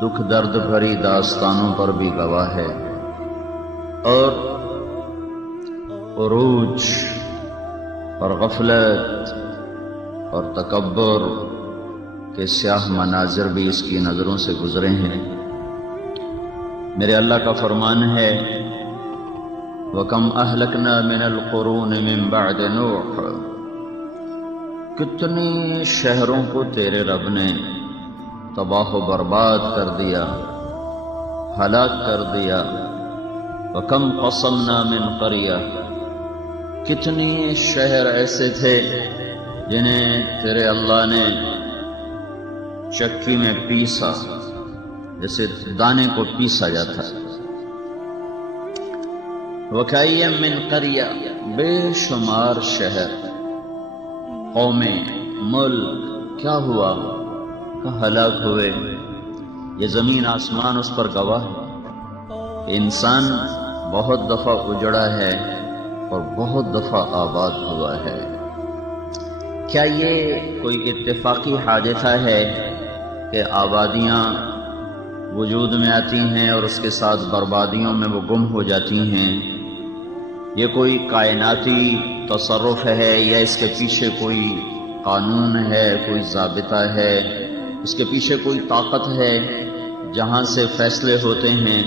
دکھ درد بھری داستانوں پر بھی گواہ ہے. اور عروج اور غفلت اور تکبر کے سیاہ مناظر بھی اس کی نظروں سے گزرے ہیں. میرے اللہ کا فرمان ہے وَكَمْ أَهْلَكْنَا مِنَ الْقُرُونِ مِنْ بَعْدِ نُوحٍ، کتنی شہروں کو تیرے رب نے تباہ و برباد کر دیا، ہلاک کر دیا. وَكَمْ قَصَمْنَا مِنْ قَرْيَةٍ، کتنی شہر ایسے تھے جنہیں تیرے اللہ نے چکی میں پیسا، جیسے دانے کو پیسا جاتا. وَكَأَيٍّ مِّن قَرْيَةٍ، بے شمار شہر، قومیں، ملک کیا ہوا کہ ہلاک ہوئے. یہ زمین آسمان اس پر گواہ ہے کہ انسان بہت دفعہ اجڑا ہے اور بہت دفعہ آباد ہوا ہے. کیا یہ کوئی اتفاقی حادثہ ہے کہ آبادیاں وجود میں آتی ہیں اور اس کے ساتھ بربادیوں میں وہ گم ہو جاتی ہیں؟ یہ کوئی کائناتی تصرف ہے یا اس کے پیچھے کوئی قانون ہے، کوئی ضابطہ ہے، اس کے پیچھے کوئی طاقت ہے جہاں سے فیصلے ہوتے ہیں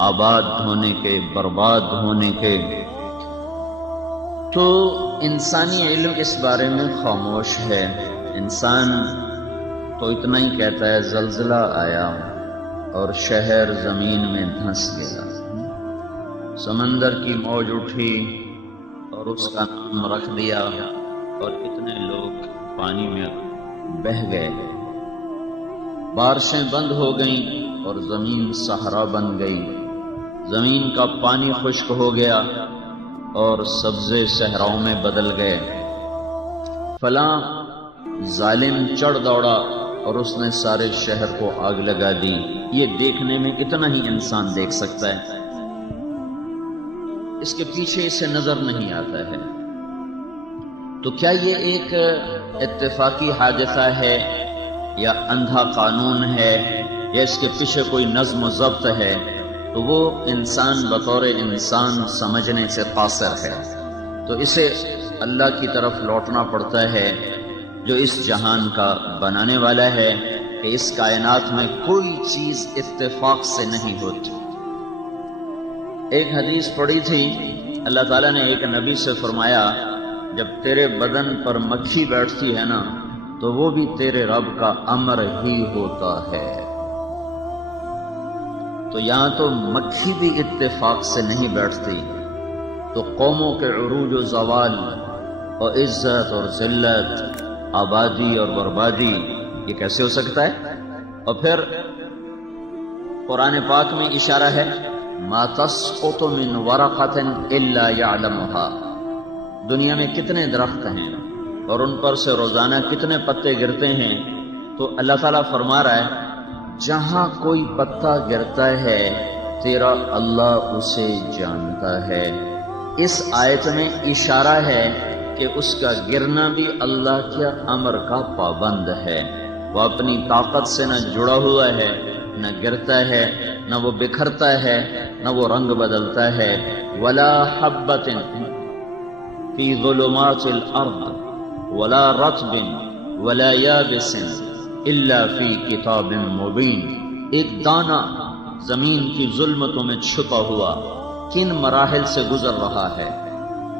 آباد ہونے کے، برباد ہونے کے؟ تو انسانی علم اس بارے میں خاموش ہے. انسان تو اتنا ہی کہتا ہے زلزلہ آیا اور شہر زمین میں دھنس گیا، سمندر کی موج اٹھی اور اس کا نام رکھ دیا اور اتنے لوگ پانی میں بہہ گئے، بارشیں بند ہو گئیں اور زمین صحرا بن گئی، زمین کا پانی خشک ہو گیا اور سبزے صحراؤں میں بدل گئے، فلاں ظالم چڑھ دوڑا اور اس نے سارے شہر کو آگ لگا دی۔ یہ دیکھنے میں اتنا ہی انسان دیکھ سکتا ہے، اس کے پیچھے اسے نظر نہیں آتا ہے۔ تو کیا یہ ایک اتفاقی حادثہ ہے یا اندھا قانون ہے یا اس کے پیچھے کوئی نظم و ضبط ہے؟ تو وہ انسان بطور انسان سمجھنے سے قاصر ہے، تو اسے اللہ کی طرف لوٹنا پڑتا ہے جو اس جہان کا بنانے والا ہے، کہ اس کائنات میں کوئی چیز اتفاق سے نہیں ہوتی۔ ایک حدیث پڑھی تھی، اللہ تعالیٰ نے ایک نبی سے فرمایا جب تیرے بدن پر مکھی بیٹھتی ہے نا تو وہ بھی تیرے رب کا امر ہی ہوتا ہے۔ تو یہاں تو مکھی بھی اتفاق سے نہیں بیٹھتی، تو قوموں کے عروج و زوال اور عزت اور ذلت، آبادی اور بربادی، یہ کیسے ہو سکتا ہے؟ اور پھر قرآن پاک میں اشارہ ہے ما تسقط من ورقۃ الا يعلمها، دنیا میں کتنے درخت ہیں اور ان پر سے روزانہ کتنے پتے گرتے ہیں، تو اللہ تعالیٰ فرما رہا ہے جہاں کوئی پتا گرتا ہے تیرا اللہ اسے جانتا ہے۔ اس آیت میں اشارہ ہے کہ اس کا گرنا بھی اللہ کے امر کا پابند ہے، وہ اپنی طاقت سے نہ جڑا ہوا ہے، نہ گرتا ہے، نہ وہ بکھرتا ہے، نہ وہ رنگ بدلتا ہے۔ ولا حبۃ فی ظلمات الارض ولا رطب ولا یابس الا فی کتاب مبین، ایک دانہ زمین کی ظلمتوں میں چھپا ہوا کن مراحل سے گزر رہا ہے،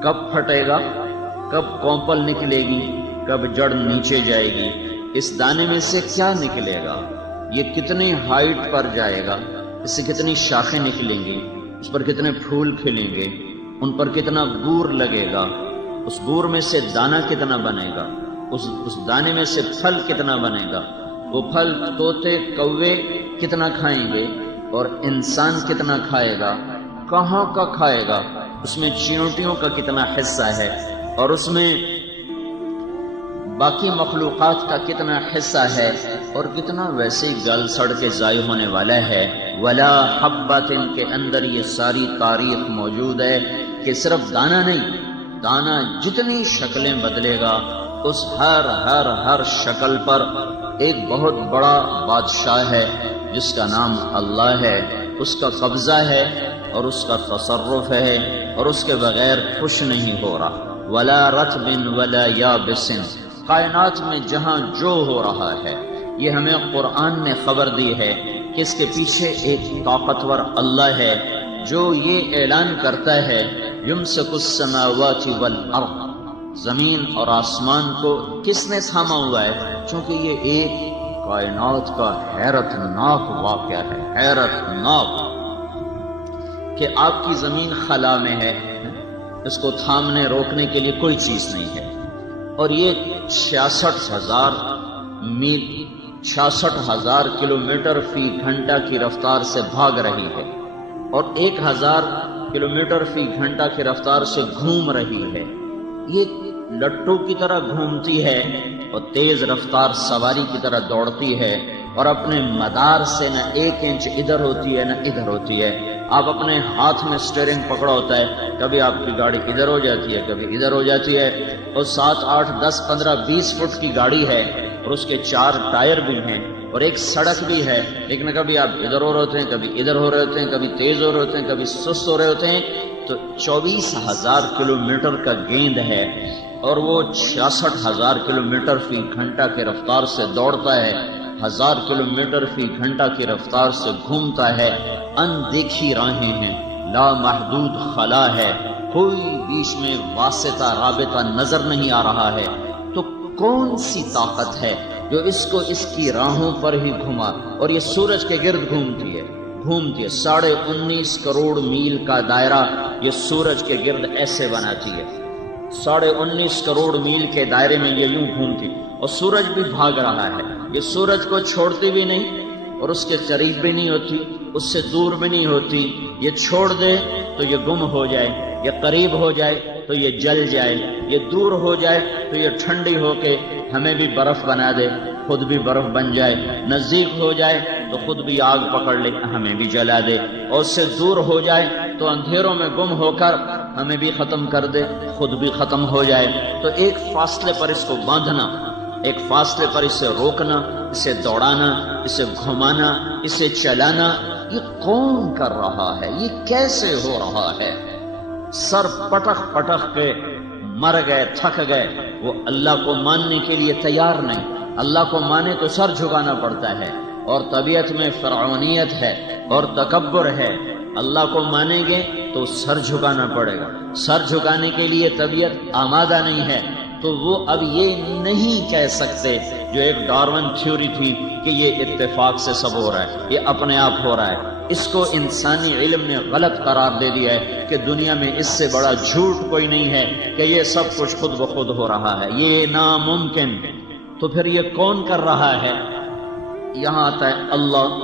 کب پھٹے گا، کب کونپل نکلے گی، کب جڑ نیچے جائے گی، اس دانے میں سے کیا نکلے گا، یہ کتنی ہائٹ پر جائے گا، اس سے کتنی شاخیں نکلیں گی، اس پر کتنے پھول کھلیں گے، ان پر کتنا بور لگے گا، اس بور میں سے دانہ کتنا بنے گا، اس دانے میں سے پھل کتنا بنے گا، وہ پھل طوطے کوے کتنا کھائیں گے اور انسان کتنا کھائے گا، کہاں کا کھائے گا، اس میں چیونٹیوں کا کتنا حصہ ہے اور اس میں باقی مخلوقات کا کتنا حصہ ہے اور کتنا ویسے ہی گل سڑ کے ضائع ہونے والا ہے۔ ولا حبۃ کے اندر یہ ساری تاریخ موجود ہے کہ صرف دانہ نہیں، دانہ جتنی شکلیں بدلے گا اس ہر شکل پر ایک بہت بڑا بادشاہ ہے جس کا نام اللہ ہے، اس کا قبضہ ہے اور اس کا تصرف ہے اور اس کے بغیر کچھ نہیں ہو رہا۔ ولا رطب ولا یابس، کائنات میں جہاں جو ہو رہا ہے یہ ہمیں قرآن نے خبر دی ہے کہ اس کے پیچھے ایک طاقتور اللہ ہے جو یہ اعلان کرتا ہے یمسک السماوات والارض، زمین اور آسمان کو کس نے تھاما ہوا ہے؟ چونکہ یہ ایک کائنات کا حیرت ناک واقعہ ہے، حیرت ناک کہ آپ کی زمین خلا میں ہے، اس کو تھامنے روکنے کے لیے کوئی چیز نہیں ہے، اور یہ 66,000 میل 66,000 کلومیٹر فی گھنٹہ کی رفتار سے بھاگ رہی ہے اور 1,000 کلومیٹر فی گھنٹہ کی رفتار سے گھوم رہی ہے، یہ لٹو کی طرح گھومتی ہے اور تیز رفتار سواری کی طرح دوڑتی ہے اور اپنے مدار سے نہ 1 انچ ادھر ہوتی ہے نہ ادھر ہوتی ہے۔ آپ اپنے ہاتھ میں سٹیئرنگ پکڑا ہوتا ہے، کبھی آپ کی گاڑی ادھر ہو جاتی ہے کبھی ادھر ہو جاتی ہے، اور 7، 8، 10، 15، 20 فٹ کی گاڑی ہے اور اس کے 4 ٹائر بھی ہیں اور ایک سڑک بھی ہے، لیکن کبھی آپ ادھر ہو رہے ہوتے ہیں کبھی ادھر ہو رہے ہوتے ہیں، کبھی تیز ہو رہے ہوتے ہیں کبھی سست ہو رہے ہوتے ہیں۔ تو 24,000 کلومیٹر کا گیند ہے اور وہ 66,000 کلومیٹر فی گھنٹہ کی رفتار سے دوڑتا ہے، 1000 کلومیٹر فی گھنٹہ کی رفتار سے گھومتا ہے، اندیکھی راہیں ہیں، لامحدود خلا ہے، کوئی بیچ میں واسطہ رابطہ نظر نہیں آ رہا ہے، تو کون سی طاقت ہے جو اس کو اس کی راہوں پر ہی گھما؟ اور یہ سورج کے گرد گھومتی ہے 19.5 کروڑ میل کا دائرہ یہ سورج کے گرد ایسے بناتی ہے، 19.5 کروڑ میل کے دائرے میں یہ یوں گھومتی، اور سورج بھی بھاگ رہا ہے، یہ سورج کو چھوڑتی بھی نہیں اور اس کے قریب بھی نہیں ہوتی، اس سے دور بھی نہیں ہوتی، یہ چھوڑ دے تو یہ گم ہو جائے، یہ قریب ہو جائے تو یہ جل جائے، یہ دور ہو جائے تو یہ ٹھنڈی ہو کے ہمیں بھی برف بنا دے، خود بھی برف بن جائے، نزدیک ہو جائے تو خود بھی آگ پکڑ لے ہمیں بھی جلا دے، اور اس سے دور ہو جائے تو اندھیروں میں گم ہو کر ہمیں بھی ختم کر دے، خود بھی ختم ہو جائے۔ تو ایک فاصلے پر اس کو باندھنا، ایک فاصلے پر اسے روکنا، اسے دوڑانا، اسے گھمانا، اسے چلانا، یہ کون کر رہا ہے؟ یہ کیسے ہو رہا ہے؟ سر پٹخ پٹخ کے مر گئے، تھک گئے، وہ اللہ کو ماننے کے لیے تیار نہیں۔ اللہ کو مانے تو سر جھکانا پڑتا ہے، اور طبیعت میں فرعونیت ہے اور تکبر ہے۔ اللہ کو مانیں گے تو سر جھکانا پڑے گا، سر جھکانے کے لیے طبیعت آمادہ نہیں ہے، تو وہ اب یہ نہیں کہہ سکتے جو ایک ڈارون تھیوری تھی کہ یہ اتفاق سے سب ہو رہا ہے، یہ اپنے آپ ہو رہا ہے۔ اس کو انسانی علم نے غلط قرار دے دیا ہے کہ دنیا میں اس سے بڑا جھوٹ کوئی نہیں ہے کہ یہ سب کچھ خود بخود ہو رہا ہے، یہ ناممکن۔ تو پھر یہ کون کر رہا ہے؟ یہاں آتا ہے اللہ۔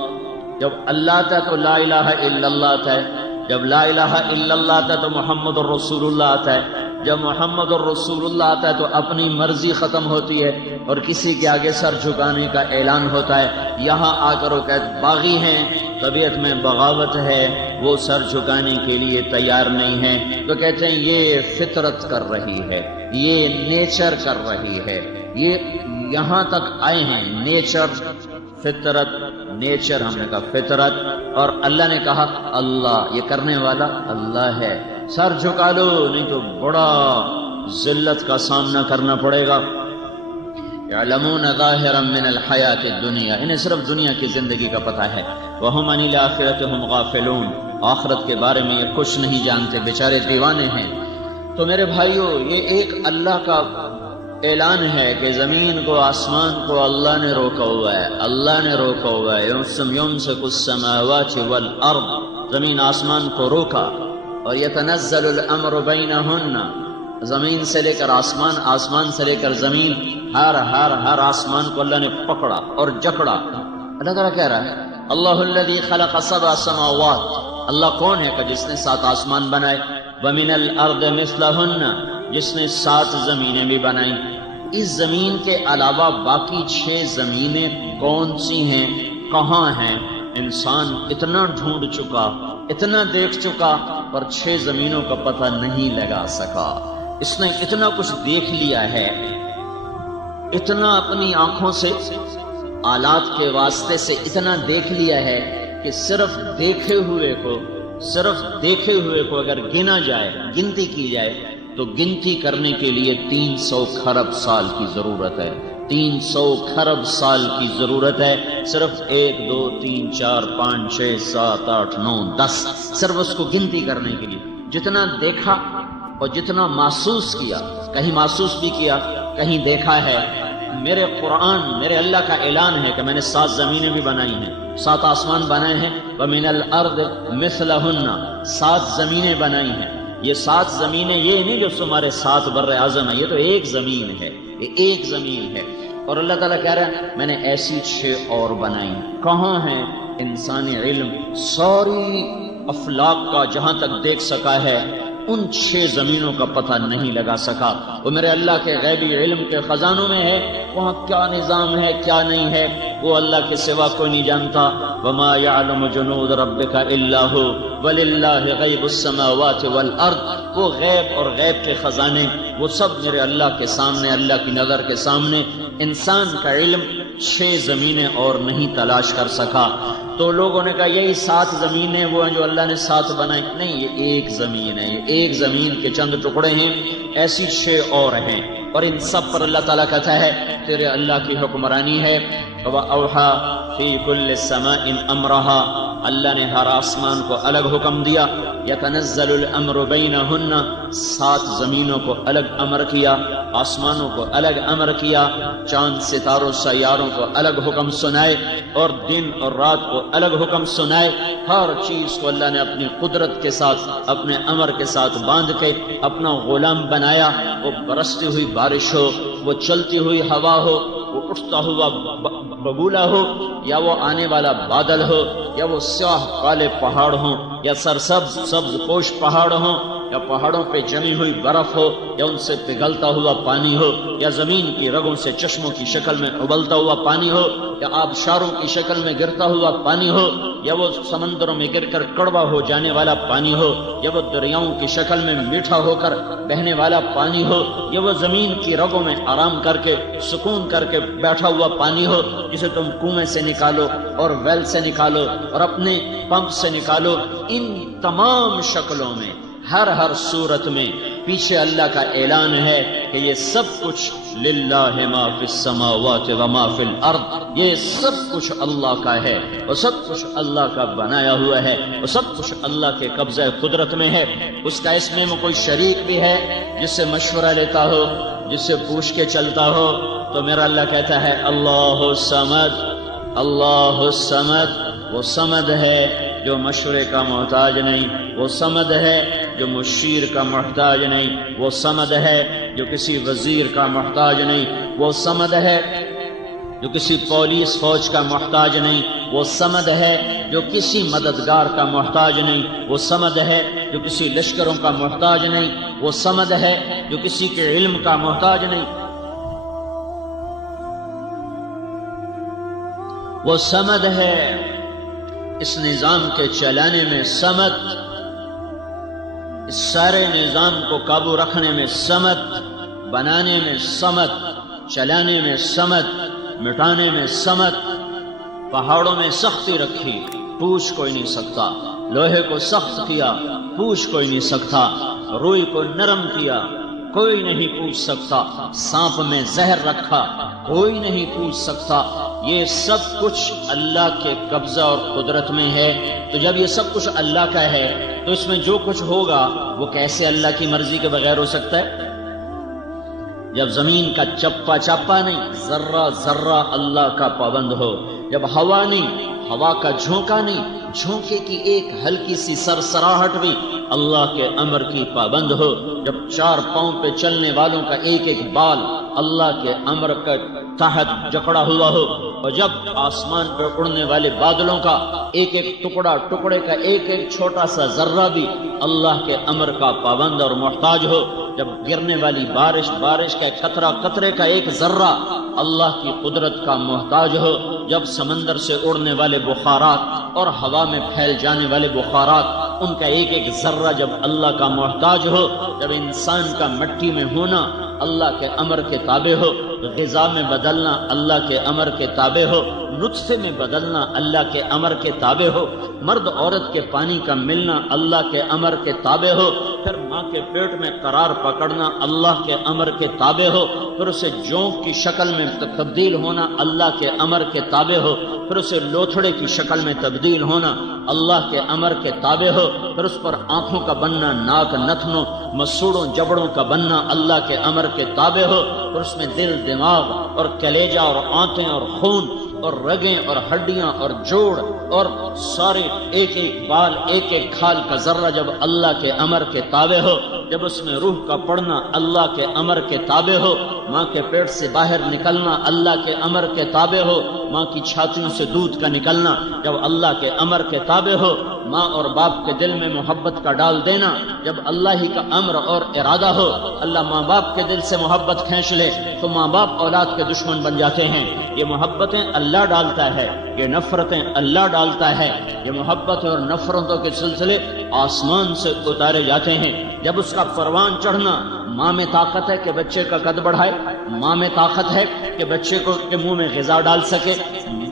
جب اللہ آتا ہے تو لا الہ الا اللہ آتا ہے، جب لا الہ الا اللہ آتا ہے تو محمد الرسول اللہ آتا ہے، جب محمد الرسول اللہ آتا ہے تو اپنی مرضی ختم ہوتی ہے اور کسی کے آگے سر جھکانے کا اعلان ہوتا ہے۔ یہاں آ کر وہ کہتے باغی ہیں، طبیعت میں بغاوت ہے، وہ سر جھکانے کے لیے تیار نہیں ہے، تو کہتے ہیں یہ فطرت کر رہی ہے، یہ نیچر کر رہی ہے، یہ یہاں تک آئے ہیں، نیچر فطرت، نیچر ہم نے کہا فطرت، اور اللہ نے کہا اللہ، یہ کرنے والا اللہ ہے۔ سر جھکا لو نہیں تو بڑا ذلت کا سامنا کرنا پڑے گا۔ یعلمون ظاہرا من الحیات الدنیا، انہیں صرف دنیا کی زندگی کا پتہ ہے، وہم عن الآخرۃ ہم غافلون، آخرت کے بارے میں یہ کچھ نہیں جانتے، بیچارے دیوانے ہیں۔ تو میرے بھائیو، یہ ایک اللہ کا اعلان ہے کہ زمین کو، آسمان کو اللہ نے روکا ہوا ہے، اللہ نے روکا ہوا ہے۔ یمسک السماوات والارض، زمین آسمان کو روکا، اور یتنزل الامر بینہن، زمین سے لے کر آسمان، آسمان سے لے کر زمین، ہر آسمان کو اللہ نے پکڑا اور جکڑا۔ اللہ تعالیٰ کہہ رہا ہے اللہ الذی خلق 7 سماوات، اللہ کون ہے کہ جس نے 7 آسمان بنائے، ومن الارض مثلہن، جس نے 7 زمینیں بھی بنائیں۔ اس زمین کے علاوہ باقی 6 زمینیں کون سی ہیں، کہاں ہیں؟ انسان اتنا ڈھونڈ چکا، اتنا دیکھ چکا، پر 6 زمینوں کا پتہ نہیں لگا سکا۔ اس نے اتنا کچھ دیکھ لیا ہے، اتنا اپنی آنکھوں سے، آلات کے واسطے سے اتنا دیکھ لیا ہے کہ صرف دیکھے ہوئے کو اگر گنا جائے، گنتی کی جائے، تو گنتی کرنے کے لیے 300 کھرب سال کی ضرورت ہے، 300 کھرب سال کی ضرورت ہے، صرف 1 2 3 4 5 6 7 8 9 10، صرف اس کو گنتی کرنے کے لیے۔ جتنا دیکھا اور جتنا محسوس کیا، کہیں محسوس بھی کیا، کہیں دیکھا ہے۔ میرے قرآن، میرے اللہ کا اعلان ہے کہ میں نے 7 زمینیں بھی بنائی ہیں، 7 آسمان بنائے ہیں، وَمِنَ الْأَرْضِ مِثْلَهُنَّ، 7 زمینیں بنائی ہیں۔ یہ 7 زمینیں یہ نہیں جو تمہارے 7 بر اعظم ہے، یہ تو ایک زمین ہے، یہ ایک زمین ہے۔ اور اللہ تعالیٰ کہہ رہا ہے میں نے ایسی 6 اور بنائی۔ کہاں ہیں؟ انسانی علم ساری افلاق کا جہاں تک دیکھ سکا ہے، ان 6 زمینوں کا پتہ نہیں لگا سکا۔ وہ میرے اللہ کے غیبی علم کے خزانوں میں ہے، وہاں کیا نظام ہے کیا نہیں ہے وہ اللہ کے سوا کوئی نہیں جانتا۔ وما يعلم جنود ربك الا هو وللہ غیب السماوات والارض، وہ غیب اور غیب کے خزانے وہ سب میرے اللہ کے سامنے، اللہ کی نظر کے سامنے۔ انسان کا علم 6 زمینیں اور نہیں تلاش کر سکا۔ تو لوگوں نے کہا یہی 7 زمینیں وہ ہیں جو اللہ نے 7 بنائی، نہیں، یہ ایک زمین ہے، یہ ایک زمین کے چند ٹکڑے ہیں، ایسی 6 اور ہیں، اور ان سب پر اللہ تعالیٰ کہتا ہے تیرے اللہ کی حکمرانی ہے۔ وَأَوْحَى فِي كُلِّ سَمَاءٍ أَمْرَهَا، اللہ نے ہر آسمان کو الگ حکم دیا، یتنزل الامر بینہن، 7 زمینوں کو الگ امر کیا، آسمانوں کو الگ امر کیا، چاند ستاروں سیاروں کو الگ حکم سنائے، اور دن اور رات کو الگ حکم سنائے۔ ہر چیز کو اللہ نے اپنی قدرت کے ساتھ اپنے امر کے ساتھ باندھ کے اپنا غلام بنایا۔ وہ برستی ہوئی بارش ہو، وہ چلتی ہوئی ہوا ہو، وہ اٹھتا ہوا بگولا ہو، یا وہ آنے والا بادل ہو، یا وہ سیاہ کالے پہاڑ ہوں، یا سرسبز سبز پوش پہاڑ ہوں، یا پہاڑوں پہ جمی ہوئی برف ہو، یا ان سے پگھلتا ہوا پانی ہو، یا زمین کی رگوں سے چشموں کی شکل میں ابلتا ہوا پانی ہو، یا آبشاروں کی شکل میں گرتا ہوا پانی ہو، یا وہ سمندروں میں گر کر کڑوا ہو جانے والا پانی ہو، یا وہ دریاؤں کی شکل میں میٹھا ہو کر بہنے والا پانی ہو، یا وہ زمین کی رگوں میں آرام کر کے سکون کر کے بیٹھا ہوا پانی ہو، جسے تم کنویں سے نکالو اور ویل سے نکالو اور اپنے پمپ سے نکالو۔ ان تمام شکلوں میں، ہر صورت میں پیچھے اللہ کا اعلان ہے کہ یہ سب کچھ للہ ما فی السماوات و ما فی الارض، یہ سب کچھ اللہ کا ہے، اور سب کچھ اللہ کا بنایا ہوا ہے، اور سب کچھ اللہ کے قبضہ قدرت میں ہے۔ اس کا اس میں کوئی شریک بھی ہے جس سے مشورہ لیتا ہو، جس سے پوچھ کے چلتا ہو، تو میرا اللہ کہتا ہے اللہ الصمد، اللہ الصمد۔ وہ صمد ہے جو مشورے کا محتاج نہیں، وہ صمد ہے جو مشیر کا محتاج نہیں، وہ صمد ہے جو کسی وزیر کا محتاج نہیں، وہ صمد ہے جو کسی پولیس فوج کا محتاج نہیں، وہ صمد ہے جو کسی مددگار کا محتاج نہیں، وہ صمد ہے جو کسی لشکروں کا محتاج نہیں، وہ صمد ہے جو کسی کے علم کا محتاج نہیں، وہ صمد ہے اس نظام کے چلانے میں صمد، اس سارے نظام کو قابو رکھنے میں صمد، بنانے میں صمد، چلانے میں صمد، مٹانے میں صمد۔ پہاڑوں میں سختی رکھی، پوچھ کوئی نہیں سکتا، لوہے کو سخت کیا، پوچھ کوئی نہیں سکتا، روئی کو نرم کیا، کوئی نہیں پوچھ سکتا، سانپ میں زہر رکھا، کوئی نہیں پوچھ سکتا۔ یہ سب کچھ اللہ کے قبضہ اور قدرت میں ہے۔ تو جب یہ سب کچھ اللہ کا ہے تو اس میں جو کچھ ہوگا وہ کیسے اللہ کی مرضی کے بغیر ہو سکتا ہے؟ جب زمین کا چپا چپا نہیں، ذرہ ذرہ اللہ کا پابند ہو، جب ہوا نہیں، ہوا کا جھونکا نہیں، جھونکے کی ایک ہلکی سی سرسراہٹ بھی اللہ کے امر کی پابند ہو، جب 4 پاؤں پہ چلنے والوں کا ایک ایک بال اللہ کے امر کا تحت جکڑا ہوا ہو، اور جب آسمان پر اڑنے والے بادلوں کا ایک ایک ٹکڑے کا ایک ایک چھوٹا سا ذرہ بھی اللہ کے امر کا پابند اور محتاج ہو، جب گرنے والی بارش کا قطرے کا ایک ذرہ اللہ کی قدرت کا محتاج ہو، جب سمندر سے اڑنے والے بخارات اور ہوا میں پھیل جانے والے بخارات ان کا ایک ایک ذرہ جب اللہ کا محتاج ہو، جب انسان کا مٹی میں ہونا اللہ کے امر کے تابع ہو، غذا میں بدلنا اللہ کے امر کے تابع ہو، نطفے میں بدلنا اللہ کے امر کے تابع ہو، مرد عورت کے پانی کا ملنا اللہ کے امر کے تابع ہو، پھر ماں کے پیٹ میں قرار پکڑنا اللہ کے امر کے تابع ہو، پھر اسے جونک کی شکل میں تبدیل ہونا اللہ کے امر کے تابع ہو، پھر اسے لوتھڑے کی شکل میں تبدیل ہونا اللہ کے امر کے تابع ہو، پھر اس پر آنکھوں کا بننا، ناک نتنوں مسوڑوں جبڑوں کا بننا اللہ کے امر کے تابع ہو، پھر اس میں دل دماغ اور کلیجہ اور آنتیں اور خون اور رگیں اور ہڈیاں اور جوڑ اور سارے ایک ایک بال ایک ایک کھال کا ذرہ جب اللہ کے امر کے تابع ہو، جب اس میں روح کا پڑنا اللہ کے امر کے تابع ہو، ماں کے پیٹ سے باہر نکلنا اللہ کے امر کے تابع ہو، ماں کی چھاتیوں سے دودھ کا نکلنا جب اللہ کے امر کے تابع ہو، ماں اور باپ کے دل میں محبت کا ڈال دینا جب اللہ ہی کا امر اور ارادہ ہو، اللہ ماں باپ کے دل سے محبت کھینچ لے تو ماں باپ اولاد کے دشمن بن جاتے ہیں۔ یہ محبتیں اللہ ڈالتا ہے، یہ نفرتیں اللہ ڈالتا ہے، یہ محبت اور نفرتوں کے سلسلے آسمان سے اتارے جاتے ہیں۔ جب اس کا پروان چڑھنا ماں میں طاقت ہے کہ بچے کا قد بڑھائے، ماں میں طاقت ہے کہ بچے کو کے منہ میں غذا ڈال سکے،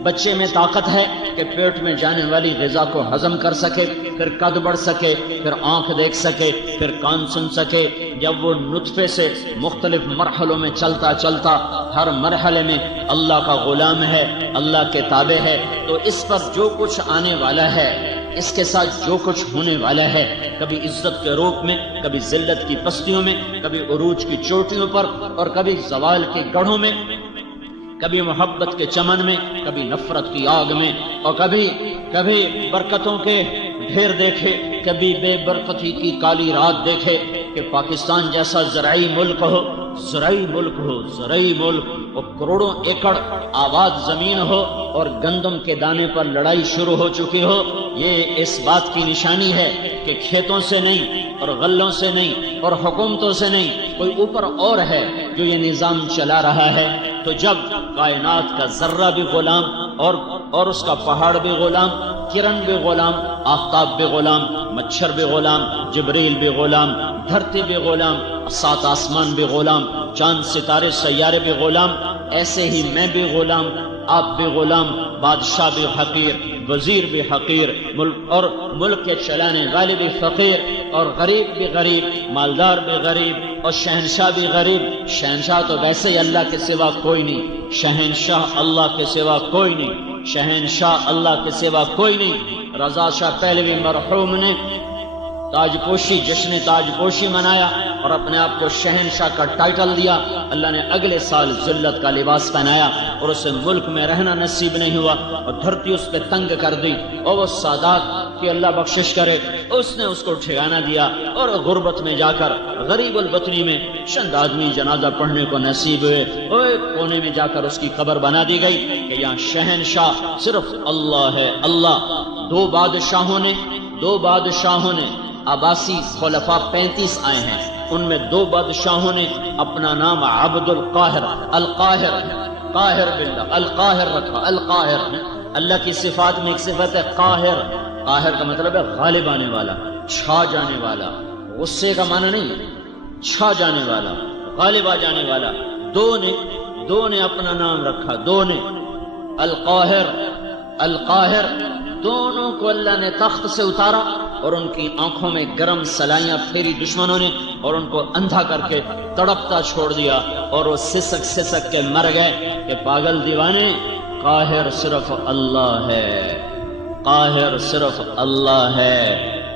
بچے میں طاقت ہے کہ پیٹ میں جانے والی غذا کو ہضم کر سکے، پھر قد بڑھ سکے، پھر آنکھ دیکھ سکے، پھر کان سن سکے۔ جب وہ نطفے سے مختلف مرحلوں میں چلتا چلتا ہر مرحلے میں اللہ کا غلام ہے، اللہ کے تابع ہے، تو اس پر جو کچھ آنے والا ہے، اس کے ساتھ جو کچھ ہونے والا ہے، کبھی عزت کے روپ میں، کبھی ذلت کی پستیوں میں، کبھی عروج کی چوٹیوں پر، اور کبھی زوال کے گڑھوں میں، کبھی محبت کے چمن میں، کبھی نفرت کی آگ میں، اور کبھی برکتوں کے ڈھیر دیکھے، کبھی بے برکتی کی کالی رات دیکھے کہ پاکستان جیسا زرعی ملک ہو، اور کروڑوں ایکڑ آباد زمین ہو اور گندم کے دانے پر لڑائی شروع ہو چکی ہو۔ یہ اس بات کی نشانی ہے کہ کھیتوں سے نہیں اور غلوں سے نہیں اور حکومتوں سے نہیں، کوئی اوپر اور ہے جو یہ نظام چلا رہا ہے۔ تو جب کائنات کا ذرہ بھی غلام اور اس کا پہاڑ بھی غلام، کرن بھی غلام، آفتاب بھی غلام، مچھر بھی غلام، جبریل بھی غلام، دھرتی بھی غلام، سات آسمان بھی غلام، چاند ستارے سیارے بھی غلام، ایسے ہی میں بھی غلام، آپ بھی غلام، بادشاہ بھی حقیر، وزیر بھی حقیر، ملک کے چلانے والے بھی فقیر، اور غریب بھی غریب، مالدار بھی غریب، اور شہنشاہ بھی غریب۔ شہنشاہ تو ویسے ہی اللہ کے سوا کوئی نہیں، شہنشاہ اللہ کے سوا کوئی نہیں، شہنشاہ اللہ کے سوا کوئی نہیں۔ رضا شاہ پہلوی مرحوم نے تاج پوشی، جشن تاج پوشی منایا اور اپنے آپ کو شہنشاہ کا ٹائٹل دیا۔ اللہ نے اگلے سال ذلت کا لباس پہنایا اور اسے ملک میں رہنا نصیب نہیں ہوا اور دھرتی اس پہ تنگ کر دی، اور وہ سادات کی اللہ بخشش کرے، اس نے اس کو ٹھکانہ دیا، اور غربت میں جا کر غریب البطنی میں چند آدمی جنازہ پڑھنے کو نصیب ہوئے، اور ایک کونے میں جا کر اس کی قبر بنا دی گئی کہ یہاں شہنشاہ صرف اللہ ہے، اللہ۔ دو بادشاہوں نے عباسی خلفاء 35 آئے ہیں، ان میں 2 بادشاہوں نے اپنا نام عبد القاہر، قاہر باللہ، القاہر رکھا، القاہر۔ اللہ کی صفات میں ایک صفت ہے قاہر، قاہر کا مطلب ہے غالب آنے والا، چھا جانے والا، غصے کا معنی نہیں، چھا جانے والا، غالب آ جانے والا۔ دو نے اپنا نام رکھا، دو نے القاہر، دونوں کو اللہ نے تخت سے اتارا اور ان کی آنکھوں میں گرم سلائیاں پھیری دشمنوں نے اور ان کو اندھا کر کے تڑپتا چھوڑ دیا، اور وہ سسک کے مر گئے کہ پاگل دیوانے، قاہر صرف اللہ ہے، قاہر صرف اللہ ہے،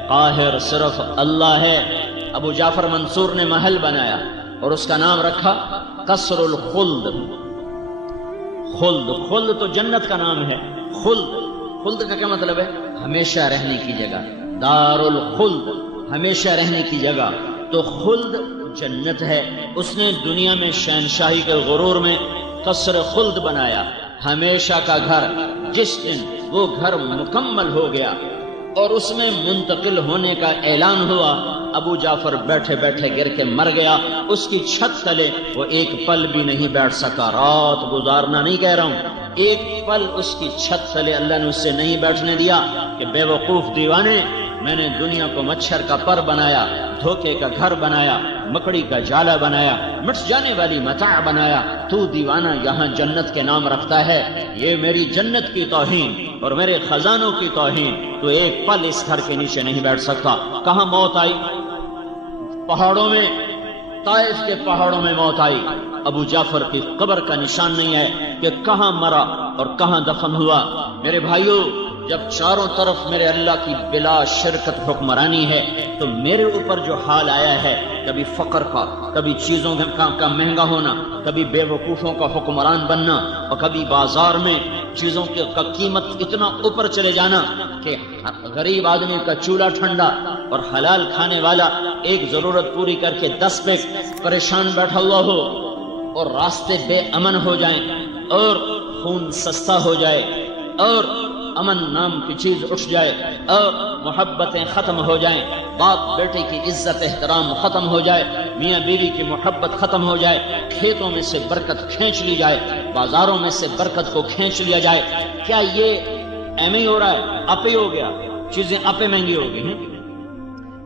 قاہر صرف اللہ ہے۔ ابو جعفر منصور نے محل بنایا اور اس کا نام رکھا قصر الخلد۔ خلد تو جنت کا نام ہے، خلد کا کیا مطلب ہے؟ ہمیشہ رہنے کی جگہ، دار الخلد، ہمیشہ رہنے کی جگہ۔ تو خلد جنت ہے۔ اس نے دنیا میں شہنشاہی کے غرور میں قصر خلد بنایا، ہمیشہ کا گھر۔ جس دن وہ گھر مکمل ہو گیا اور اس میں منتقل ہونے کا اعلان ہوا، ابو جعفر بیٹھے بیٹھے گر کے مر گیا۔ اس کی چھت تلے وہ ایک پل بھی نہیں بیٹھ سکا، رات گزارنا نہیں کہہ رہا ہوں، ایک پل اس کی چھت تلے اللہ نے اس سے نہیں بیٹھنے دیا کہ بے وقوف دیوانے، میں نے دنیا کو مچھر کا پر بنایا، دھوکے کا گھر بنایا، مکڑی کا جالا بنایا، مٹ جانے والی متاع بنایا، تو دیوانہ یہاں جنت کے نام رکھتا ہے؟ یہ میری جنت کی توہین اور میرے خزانوں کی توہین، تو ایک پل اس گھر کے نیچے نہیں بیٹھ سکتا۔ کہاں موت آئی؟ پہاڑوں میں، طائف کے پہاڑوں میں موت آئی۔ ابو جعفر کی قبر کا نشان نہیں ہے کہ کہاں مرا اور کہاں دفن ہوا۔ میرے بھائیوں، جب چاروں طرف میرے اللہ کی بلا شرکت حکمرانی ہے تو میرے اوپر جو حال آیا ہے، کبھی فقر کا، کبھی چیزوں کا مہنگا ہونا، کبھی بے وقوفوں کا حکمران بننا، اور کبھی بازار میں چیزوں کا قیمت اتنا اوپر چلے جانا کہ غریب آدمی کا چولہا ٹھنڈا اور حلال کھانے والا ایک ضرورت پوری کر کے 10 پہ پریشان بیٹھا ہوا ہو، اور راستے بے امن ہو جائیں، اور خون سستا ہو جائے، اور امن نام کی چیز اٹھ جائے، اور محبتیں ختم ہو جائیں، باپ بیٹے کی عزت احترام ختم ہو جائے، میاں بیوی کی محبت ختم ہو جائے، کھیتوں میں سے برکت کھینچ لی جائے، بازاروں میں سے برکت کو کھینچ لیا جائے۔ کیا یہ ایم ہی ہو رہا ہے؟ اپے ہو گیا، چیزیں اپے مہنگی ہو گئی ہیں۔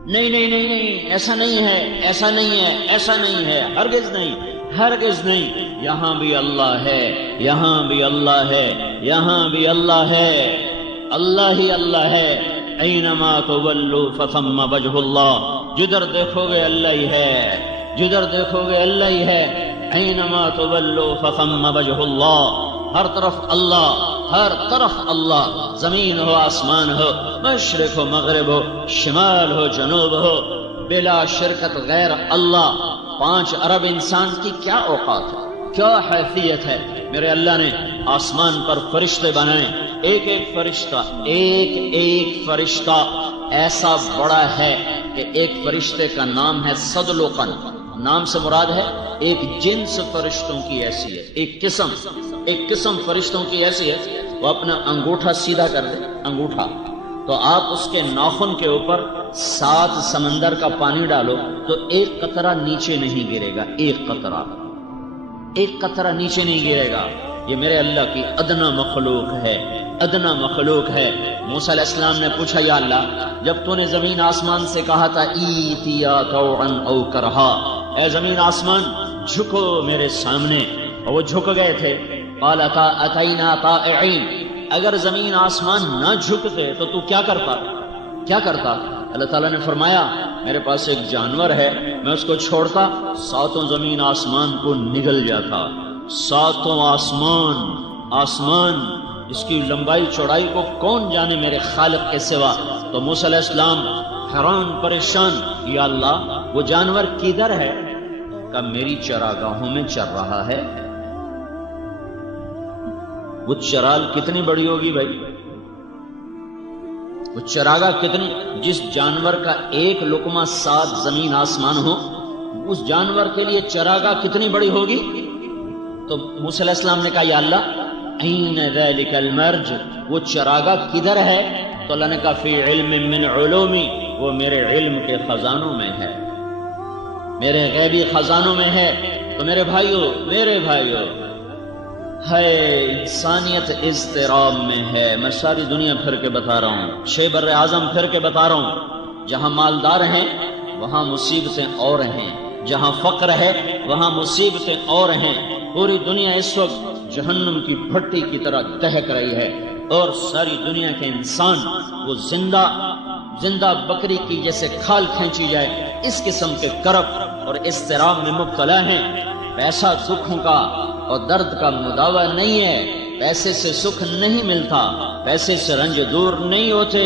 نہیں نہیں نہیں نہیں، ایسا نہیں ہے، ایسا نہیں ہے، ایسا نہیں ہے، ہرگز نہیں، ہرگز نہیں، یہاں بھی اللہ ہے، یہاں بھی اللہ ہے، یہاں بھی اللہ ہے، اللہ ہی اللہ ہے۔ اینما تولوا فثم وجہ اللہ، جدھر دیکھو گے اللہ ہی ہے، جدھر دیکھو گے اللہ ہی ہے۔ اینما تولوا فثم وجہ اللہ، ہر طرف اللہ، ہر طرف اللہ، زمین ہو آسمان ہو، مشرق ہو مغرب ہو، شمال ہو جنوب ہو، بلا شرکت غیر اللہ۔ 5 ارب انسان کی کیا اوقات ہے، کیا حیثیت ہے؟ میرے اللہ نے آسمان پر فرشتے بنائے، ایک ایک فرشتہ، ایک ایک فرشتہ ایسا بڑا ہے کہ ایک فرشتے کا نام ہے صدلقن، نام سے مراد ہے ایک جنس فرشتوں کی حیثیت، ایک قسم فرشتوں کی حیثیت۔ وہ اپنا انگوٹھا سیدھا کر دے، انگوٹھا، تو آپ اس کے ناخن کے اوپر 7 سمندر کا پانی ڈالو تو ایک قطرہ نیچے نہیں گرے گا، ایک قطرہ نیچے نہیں گرے گا۔ یہ میرے اللہ کی ادنا مخلوق ہے، ادنا مخلوق ہے۔ موسیٰ علیہ السلام نے پوچھا یا اللہ، جب تو نے زمین آسمان سے کہا تھا ایتیا طوعا او کرہا، اے زمین آسمان جھکو میرے سامنے، اور وہ جھک گئے تھے، قال اتینا طائعین، اگر زمین آسمان نہ جھکتے تو تو کیا کرتا؟ اللہ تعالیٰ نے فرمایا میرے پاس ایک جانور ہے، میں اس کو چھوڑتا 7 زمین آسمان کو نگل جاتا، 7 آسمان اس کی لمبائی چوڑائی کو کون جانے میرے خالق کے سوا۔ تو موسیٰ علیہ السلام حیران پریشان، یا اللہ وہ جانور کدھر ہے؟ کہ میری چراگاہوں میں چر رہا ہے۔ وہ چرال کتنی بڑی ہوگی بھائی، وہ چراگاہ کتنی، جس جانور کا ایک لقمہ 7 زمین آسمان ہو، اس جانور کے لیے چراگاہ کتنی بڑی ہوگی؟ تو موسیٰ علیہ السلام نے کہا یا اللہ این ذلک المرج، وہ چراگاہ کدھر ہے؟ تو اللہ نے کہا فی علم من علومی، وہ میرے علم کے خزانوں میں ہے، میرے غیبی خزانوں میں ہے۔ تو میرے بھائیو ہے، انسانیت اضطراب میں ہے۔ میں ساری دنیا پھر کے بتا رہا ہوں، 6 بر اعظم پھر کے بتا رہا ہوں، جہاں مالدار ہیں وہاں مصیبتیں اور ہیں، جہاں فقر ہے وہاں مصیبتیں اور ہیں۔ پوری دنیا اس وقت جہنم کی بھٹی کی طرح دہک رہی ہے، اور ساری دنیا کے انسان وہ زندہ بکری کی جیسے کھال کھینچی جائے، اس قسم کے کرب اور اضطراب میں مبتلا ہیں۔ پیسہ سکھوں کا اور درد کا مداوع نہیں ہے، پیسے سے سکھ نہیں ملتا، پیسے سے رنج دور نہیں ہوتے،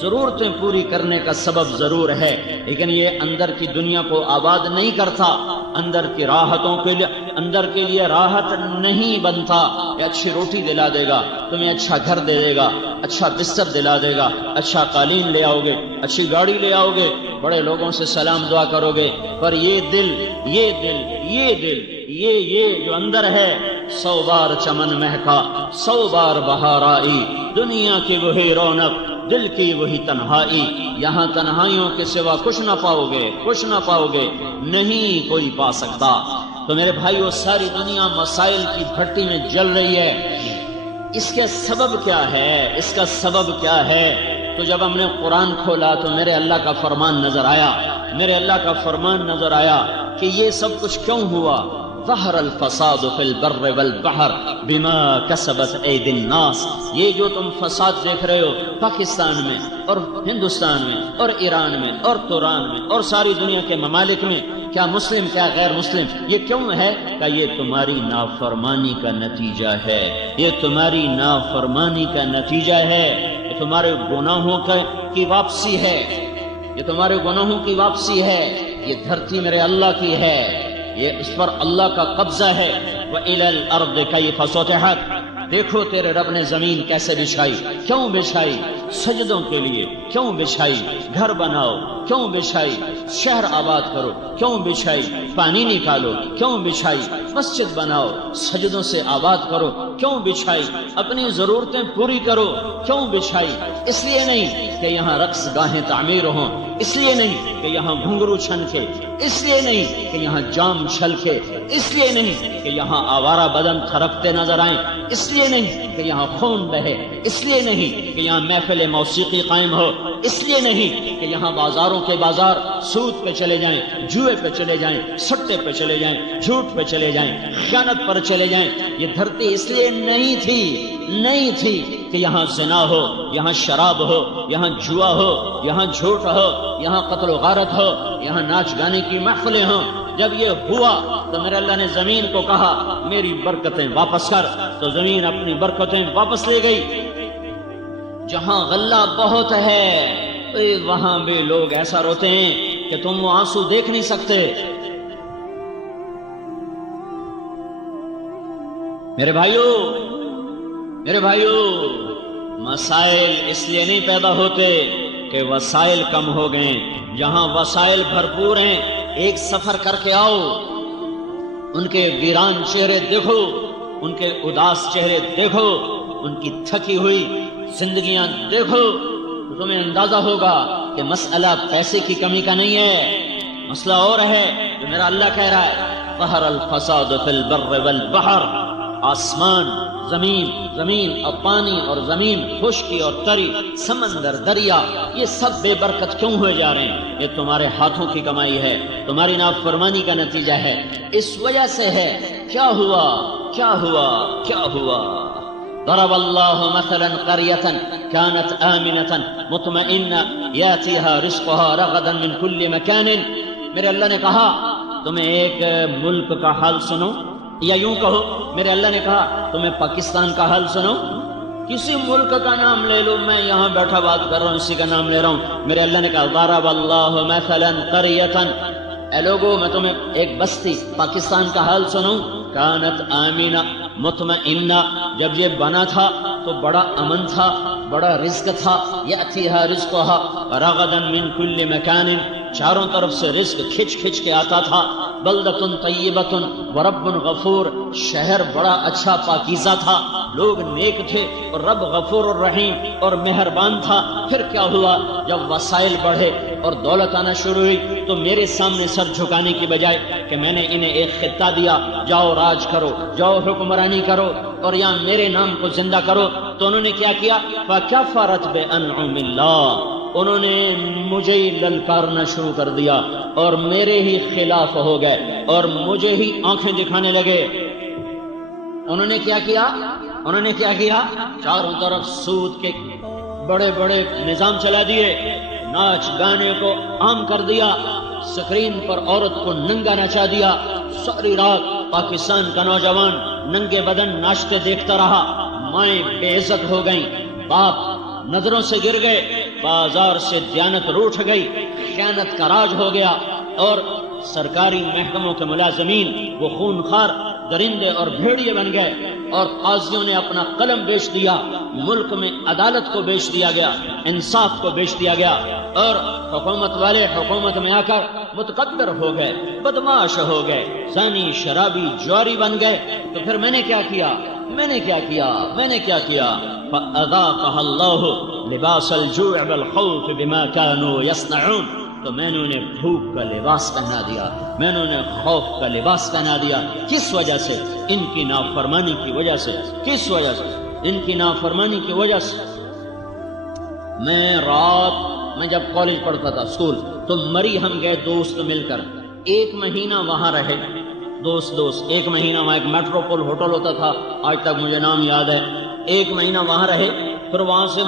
ضرورتیں پوری کرنے کا سبب ضرور ہے، لیکن یہ اندر کی دنیا کو آباد نہیں کرتا، اندر کی راحتوں کے لیے، اندر کے لیے راحت نہیں بنتا۔ یہ اچھی روٹی دلا دے گا، تمہیں اچھا گھر دے دے گا، اچھا بستر دلا دے گا، اچھا قالین لے آؤ گے، اچھی گاڑی لے آؤ گے، بڑے لوگوں سے سلام دعا کرو گے، پر یہ دل یہ جو اندر ہے، 100 بار چمن مہکا، 100 بار بہار آئی، دنیا کی وہی رونق، دل کی وہی تنہائی، یہاں تنہائیوں کے سوا کچھ نہ پاؤ گے، نہیں کوئی پا سکتا۔ تو میرے بھائیو، ساری دنیا مسائل کی بھٹی میں جل رہی ہے، اس کا سبب کیا ہے؟ تو جب ہم نے قرآن کھولا تو میرے اللہ کا فرمان نظر آیا کہ یہ سب کچھ کیوں ہوا۔ ظہر الفساد فی البر والبحر بما کسبت ایدی الناس، یہ جو تم فساد دیکھ رہے ہو پاکستان میں اور ہندوستان میں اور ایران میں اور توران میں اور ساری دنیا کے ممالک میں، کیا مسلم کیا غیر مسلم، یہ کیوں ہے؟ کہ یہ تمہاری نافرمانی کا نتیجہ ہے، یہ تمہاری نافرمانی کا نتیجہ ہے، یہ تمہارے گناہوں کی واپسی ہے، یہ تمہارے گناہوں کی واپسی ہے۔ یہ دھرتی میرے اللہ کی ہے، یہ اس پر اللہ کا قبضہ ہے۔ وَإِلَى الْأَرْضِ كَيْفَ سُطِحَتْ، دیکھو تیرے رب نے زمین کیسے بچھائی، کیوں بچھائی؟ سجدوں کے لیے کیوں بچھائی؟ گھر بناؤ کیوں بچھائی؟ شہر آباد کرو کیوں بچھائی؟ پانی نکالو کیوں بچھائی؟ مسجد بناؤ، سجدوں سے آباد کرو کیوں بچھائی؟ اپنی ضرورتیں پوری کرو کیوں بچھائی؟ اس لیے نہیں کہ یہاں رقص گاہیں تعمیر ہوں، اس لیے نہیں کہ یہاں گھنگرو چھنکے، اس لیے نہیں کہ یہاں جام چھلکے، اس لیے نہیں کہ یہاں آوارہ بدن تھرکتے نظر آئیں، اس لیے نہیں کہ یہاں خون بہے، اس لیے نہیں کہ یہاں محفل موسیقی قائم ہو، اس لیے نہیں کہ یہاں بازاروں کے بازار سود پہ چلے جائیں، جوئے پہ چلے جائیں، سٹے پہ چلے جائیں، جھوٹ پہ چلے جائیں، خیانت پر چلے جائیں. یہ دھرتی اس لیے نہیں تھی کہ یہاں زنا ہو، یہاں شراب ہو، یہاں جوا ہو، یہاں جھوٹ ہو، یہاں قتل و غارت ہو، یہاں ناچ گانے کی محفلیں ہوں. جب یہ ہوا تو میرے اللہ نے زمین کو کہا میری برکتیں واپس کر، تو زمین اپنی برکتیں واپس لے گئی. جہاں غلہ بہت ہے وہاں بھی لوگ ایسا روتے ہیں کہ تم وہ آنسو دیکھ نہیں سکتے. میرے بھائیو مسائل اس لیے نہیں پیدا ہوتے کہ وسائل کم ہو گئے. جہاں وسائل بھرپور ہیں ایک سفر کر کے آؤ، ان کے ویران چہرے دیکھو، ان کے اداس چہرے دیکھو، ان کی تھکی ہوئی زندگیاں دیکھو، تو تمہیں اندازہ ہوگا کہ مسئلہ پیسے کی کمی کا نہیں ہے، مسئلہ اور ہے جو میرا اللہ کہہ رہا ہے ظہر الفساد فی البر والبحر. آسمان، زمین اور پانی اور زمین، خشکی اور تری، سمندر، دریا، یہ سب بے برکت کیوں ہوئے جا رہے ہیں؟ یہ تمہارے ہاتھوں کی کمائی ہے، تمہاری نافرمانی کا نتیجہ ہے. اس وجہ سے ہے. کیا ہوا؟ ضرب اللہ مثلا قریة كانت آمنة مطمئنة يأتيها رزقها رغدا من كل مكان. میرے اللہ نے کہا تمہیں ایک ملک کا حال سنو، یا یوں کہو میرے اللہ نے کہا تمہیں پاکستان کا حال سنو. کسی ملک کا نام لے لو، میں یہاں بیٹھا بات کر رہا ہوں اسی کا نام لے رہا ہوں. میرے اللہ نے کہا ضرب اللہ مثلا قریة، اے لوگو میں تمہیں ایک بستی پاکستان کا حال سنوں. کانت آمینہ مطمئنہ، جب یہ بنا تھا تو بڑا امن تھا، بڑا رزق تھا. یأتیہا رزقہا رغدا من کل مکان، چاروں طرف سے رزق کھچ کے آتا تھا. بلدۃ طیبۃ ورب غفور، شہر بڑا اچھا پاکیزہ تھا، لوگ نیک تھے اور رب غفور الرحیم اور مہربان تھا. پھر کیا ہوا؟ جب وسائل بڑھے اور دولت آنا شروع ہوئی تو میرے سامنے سر جھکانے کی بجائے کہ میں نے انہیں ایک خطہ دیا، جاؤ راج کرو، جاؤ حکمرانی کرو اور یہاں میرے نام کو زندہ کرو، تو انہوں نے کیا کیا؟ فَكَفَرَتْ بِأَنْعُمِ اللَّهِ، انہوں نے مجھے ہی للکارنا شروع کر دیا اور میرے ہی خلاف ہو گئے اور مجھے ہی آنکھیں دکھانے لگے. انہوں نے کیا کیا؟ چاروں طرف سود کے بڑے بڑے نظام چلا دیے، ناچ گانے کو عام کر دیا، سکرین پر عورت کو ننگا نچا دیا. ساری رات پاکستان کا نوجوان ننگے بدن ناچتے دیکھتا رہا. مائیں بے عزت ہو گئیں، باپ نظروں سے گر گئے، بازار سے دیانت روٹھ گئی، خیانت کا راج ہو گیا، اور سرکاری محکموں کے ملازمین وہ خونخوار درندے اور بھیڑیے بن گئے، اور قاضیوں نے اپنا قلم بیچ دیا. ملک میں عدالت کو بیچ دیا گیا، انصاف کو بیچ دیا گیا، اور حکومت والے حکومت میں آ کر متکبر ہو گئے، بدماش ہو گئے، زانی، شرابی، جواری بن گئے. تو پھر میں نے کیا کیا؟ فَأَذَاقَهَا اللَّهُ لِبَاسَ الْجُوعِ وَالْخَوْفِ بِمَا كَانُوا يَصْنَعُونَ، تو میں نے انہیں بھوک کا لباس پہنا دیا، میں نے انہیں خوف کا لباس پہنا دیا. کس وجہ سے؟ ان کی نافرمانی کی وجہ سے. کس وجہ سے؟ ان کی نافرمانی کی وجہ سے. میں جب کالج پڑھتا تھا، اسکول، تو مری ہم گئے دوست مل کر، 1 مہینہ وہاں رہے، دوست 1 مہینہ وہاں. ایک میٹروپول ہوٹل ہوتا تھا، آج تک مجھے نام یاد ہے. 1 مہینہ وہاں رہے، پھر وہاں سے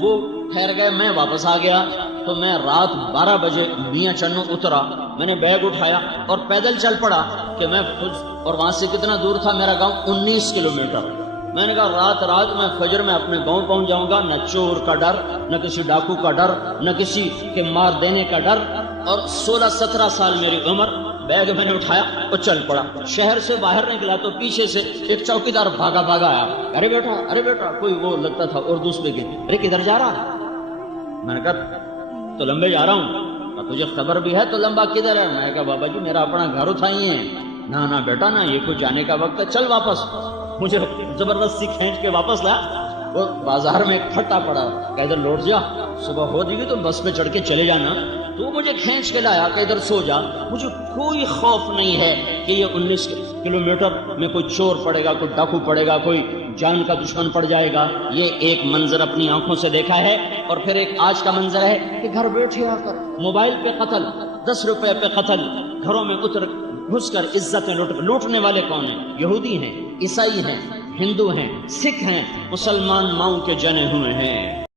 وہ ٹھہر گئے، میں واپس آ گیا. تو میں رات 12 بجے میاں چنو اترا، میں نے بیگ اٹھایا اور پیدل چل پڑا کہ میں خود، اور وہاں سے کتنا دور تھا میرا گاؤں؟ 19 کلومیٹر. میں نے کہا رات میں فجر میں اپنے گاؤں پہنچ جاؤں گا، نہ چور کا ڈر، نہ کسی ڈاکو کا ڈر، نہ کسی کے مار دینے کا ڈر. اور 16-17 سال میری عمر. بیگ میں نے اٹھایا اور چل پڑا. شہر سے باہر نکلا تو پیچھے سے ایک چوکیدار بھاگا آیا. ارے بیٹا کوئی وہ لگتا تھا اردو میں کہ ارے کدھر جا رہا؟ میں نے کہا تو لمبے جا رہا ہوں. تجھے خبر بھی ہے تو لمبا کدھر ہے؟ میں نے کہا بابا جی میرا اپنا گھر اٹھائی ہے. نہ بیٹا نہ، یہ کچھ جانے کا وقت ہے، چل واپس. مجھے زبردستی کھینچ کے واپس لایا. وہ بازار میں کھٹا پڑا کہ ادھر لوٹ جا، صبح ہو جائے گی تو بس پہ چڑھ کے چلے جانا. تو مجھے کھینچ کے لایا کہ ادھر سو جا. مجھے کوئی خوف نہیں ہے کہ یہ 19 کلومیٹر میں کوئی چور پڑے گا، کوئی ڈاکو پڑے گا، کوئی جان کا دشمن پڑ جائے گا. یہ ایک منظر اپنی آنکھوں سے دیکھا ہے اور پھر ایک آج کا منظر ہے کہ گھر بیٹھے آ کر موبائل پہ قتل، 10 روپے پہ قتل، گھروں میں گھس کر عزتیں لوٹنے والے کون ہیں؟ یہودی ہیں، عیسائی ہیں، ہندو ہیں، سکھ ہیں، مسلمان ماؤں کے جنے ہوئے ہیں۔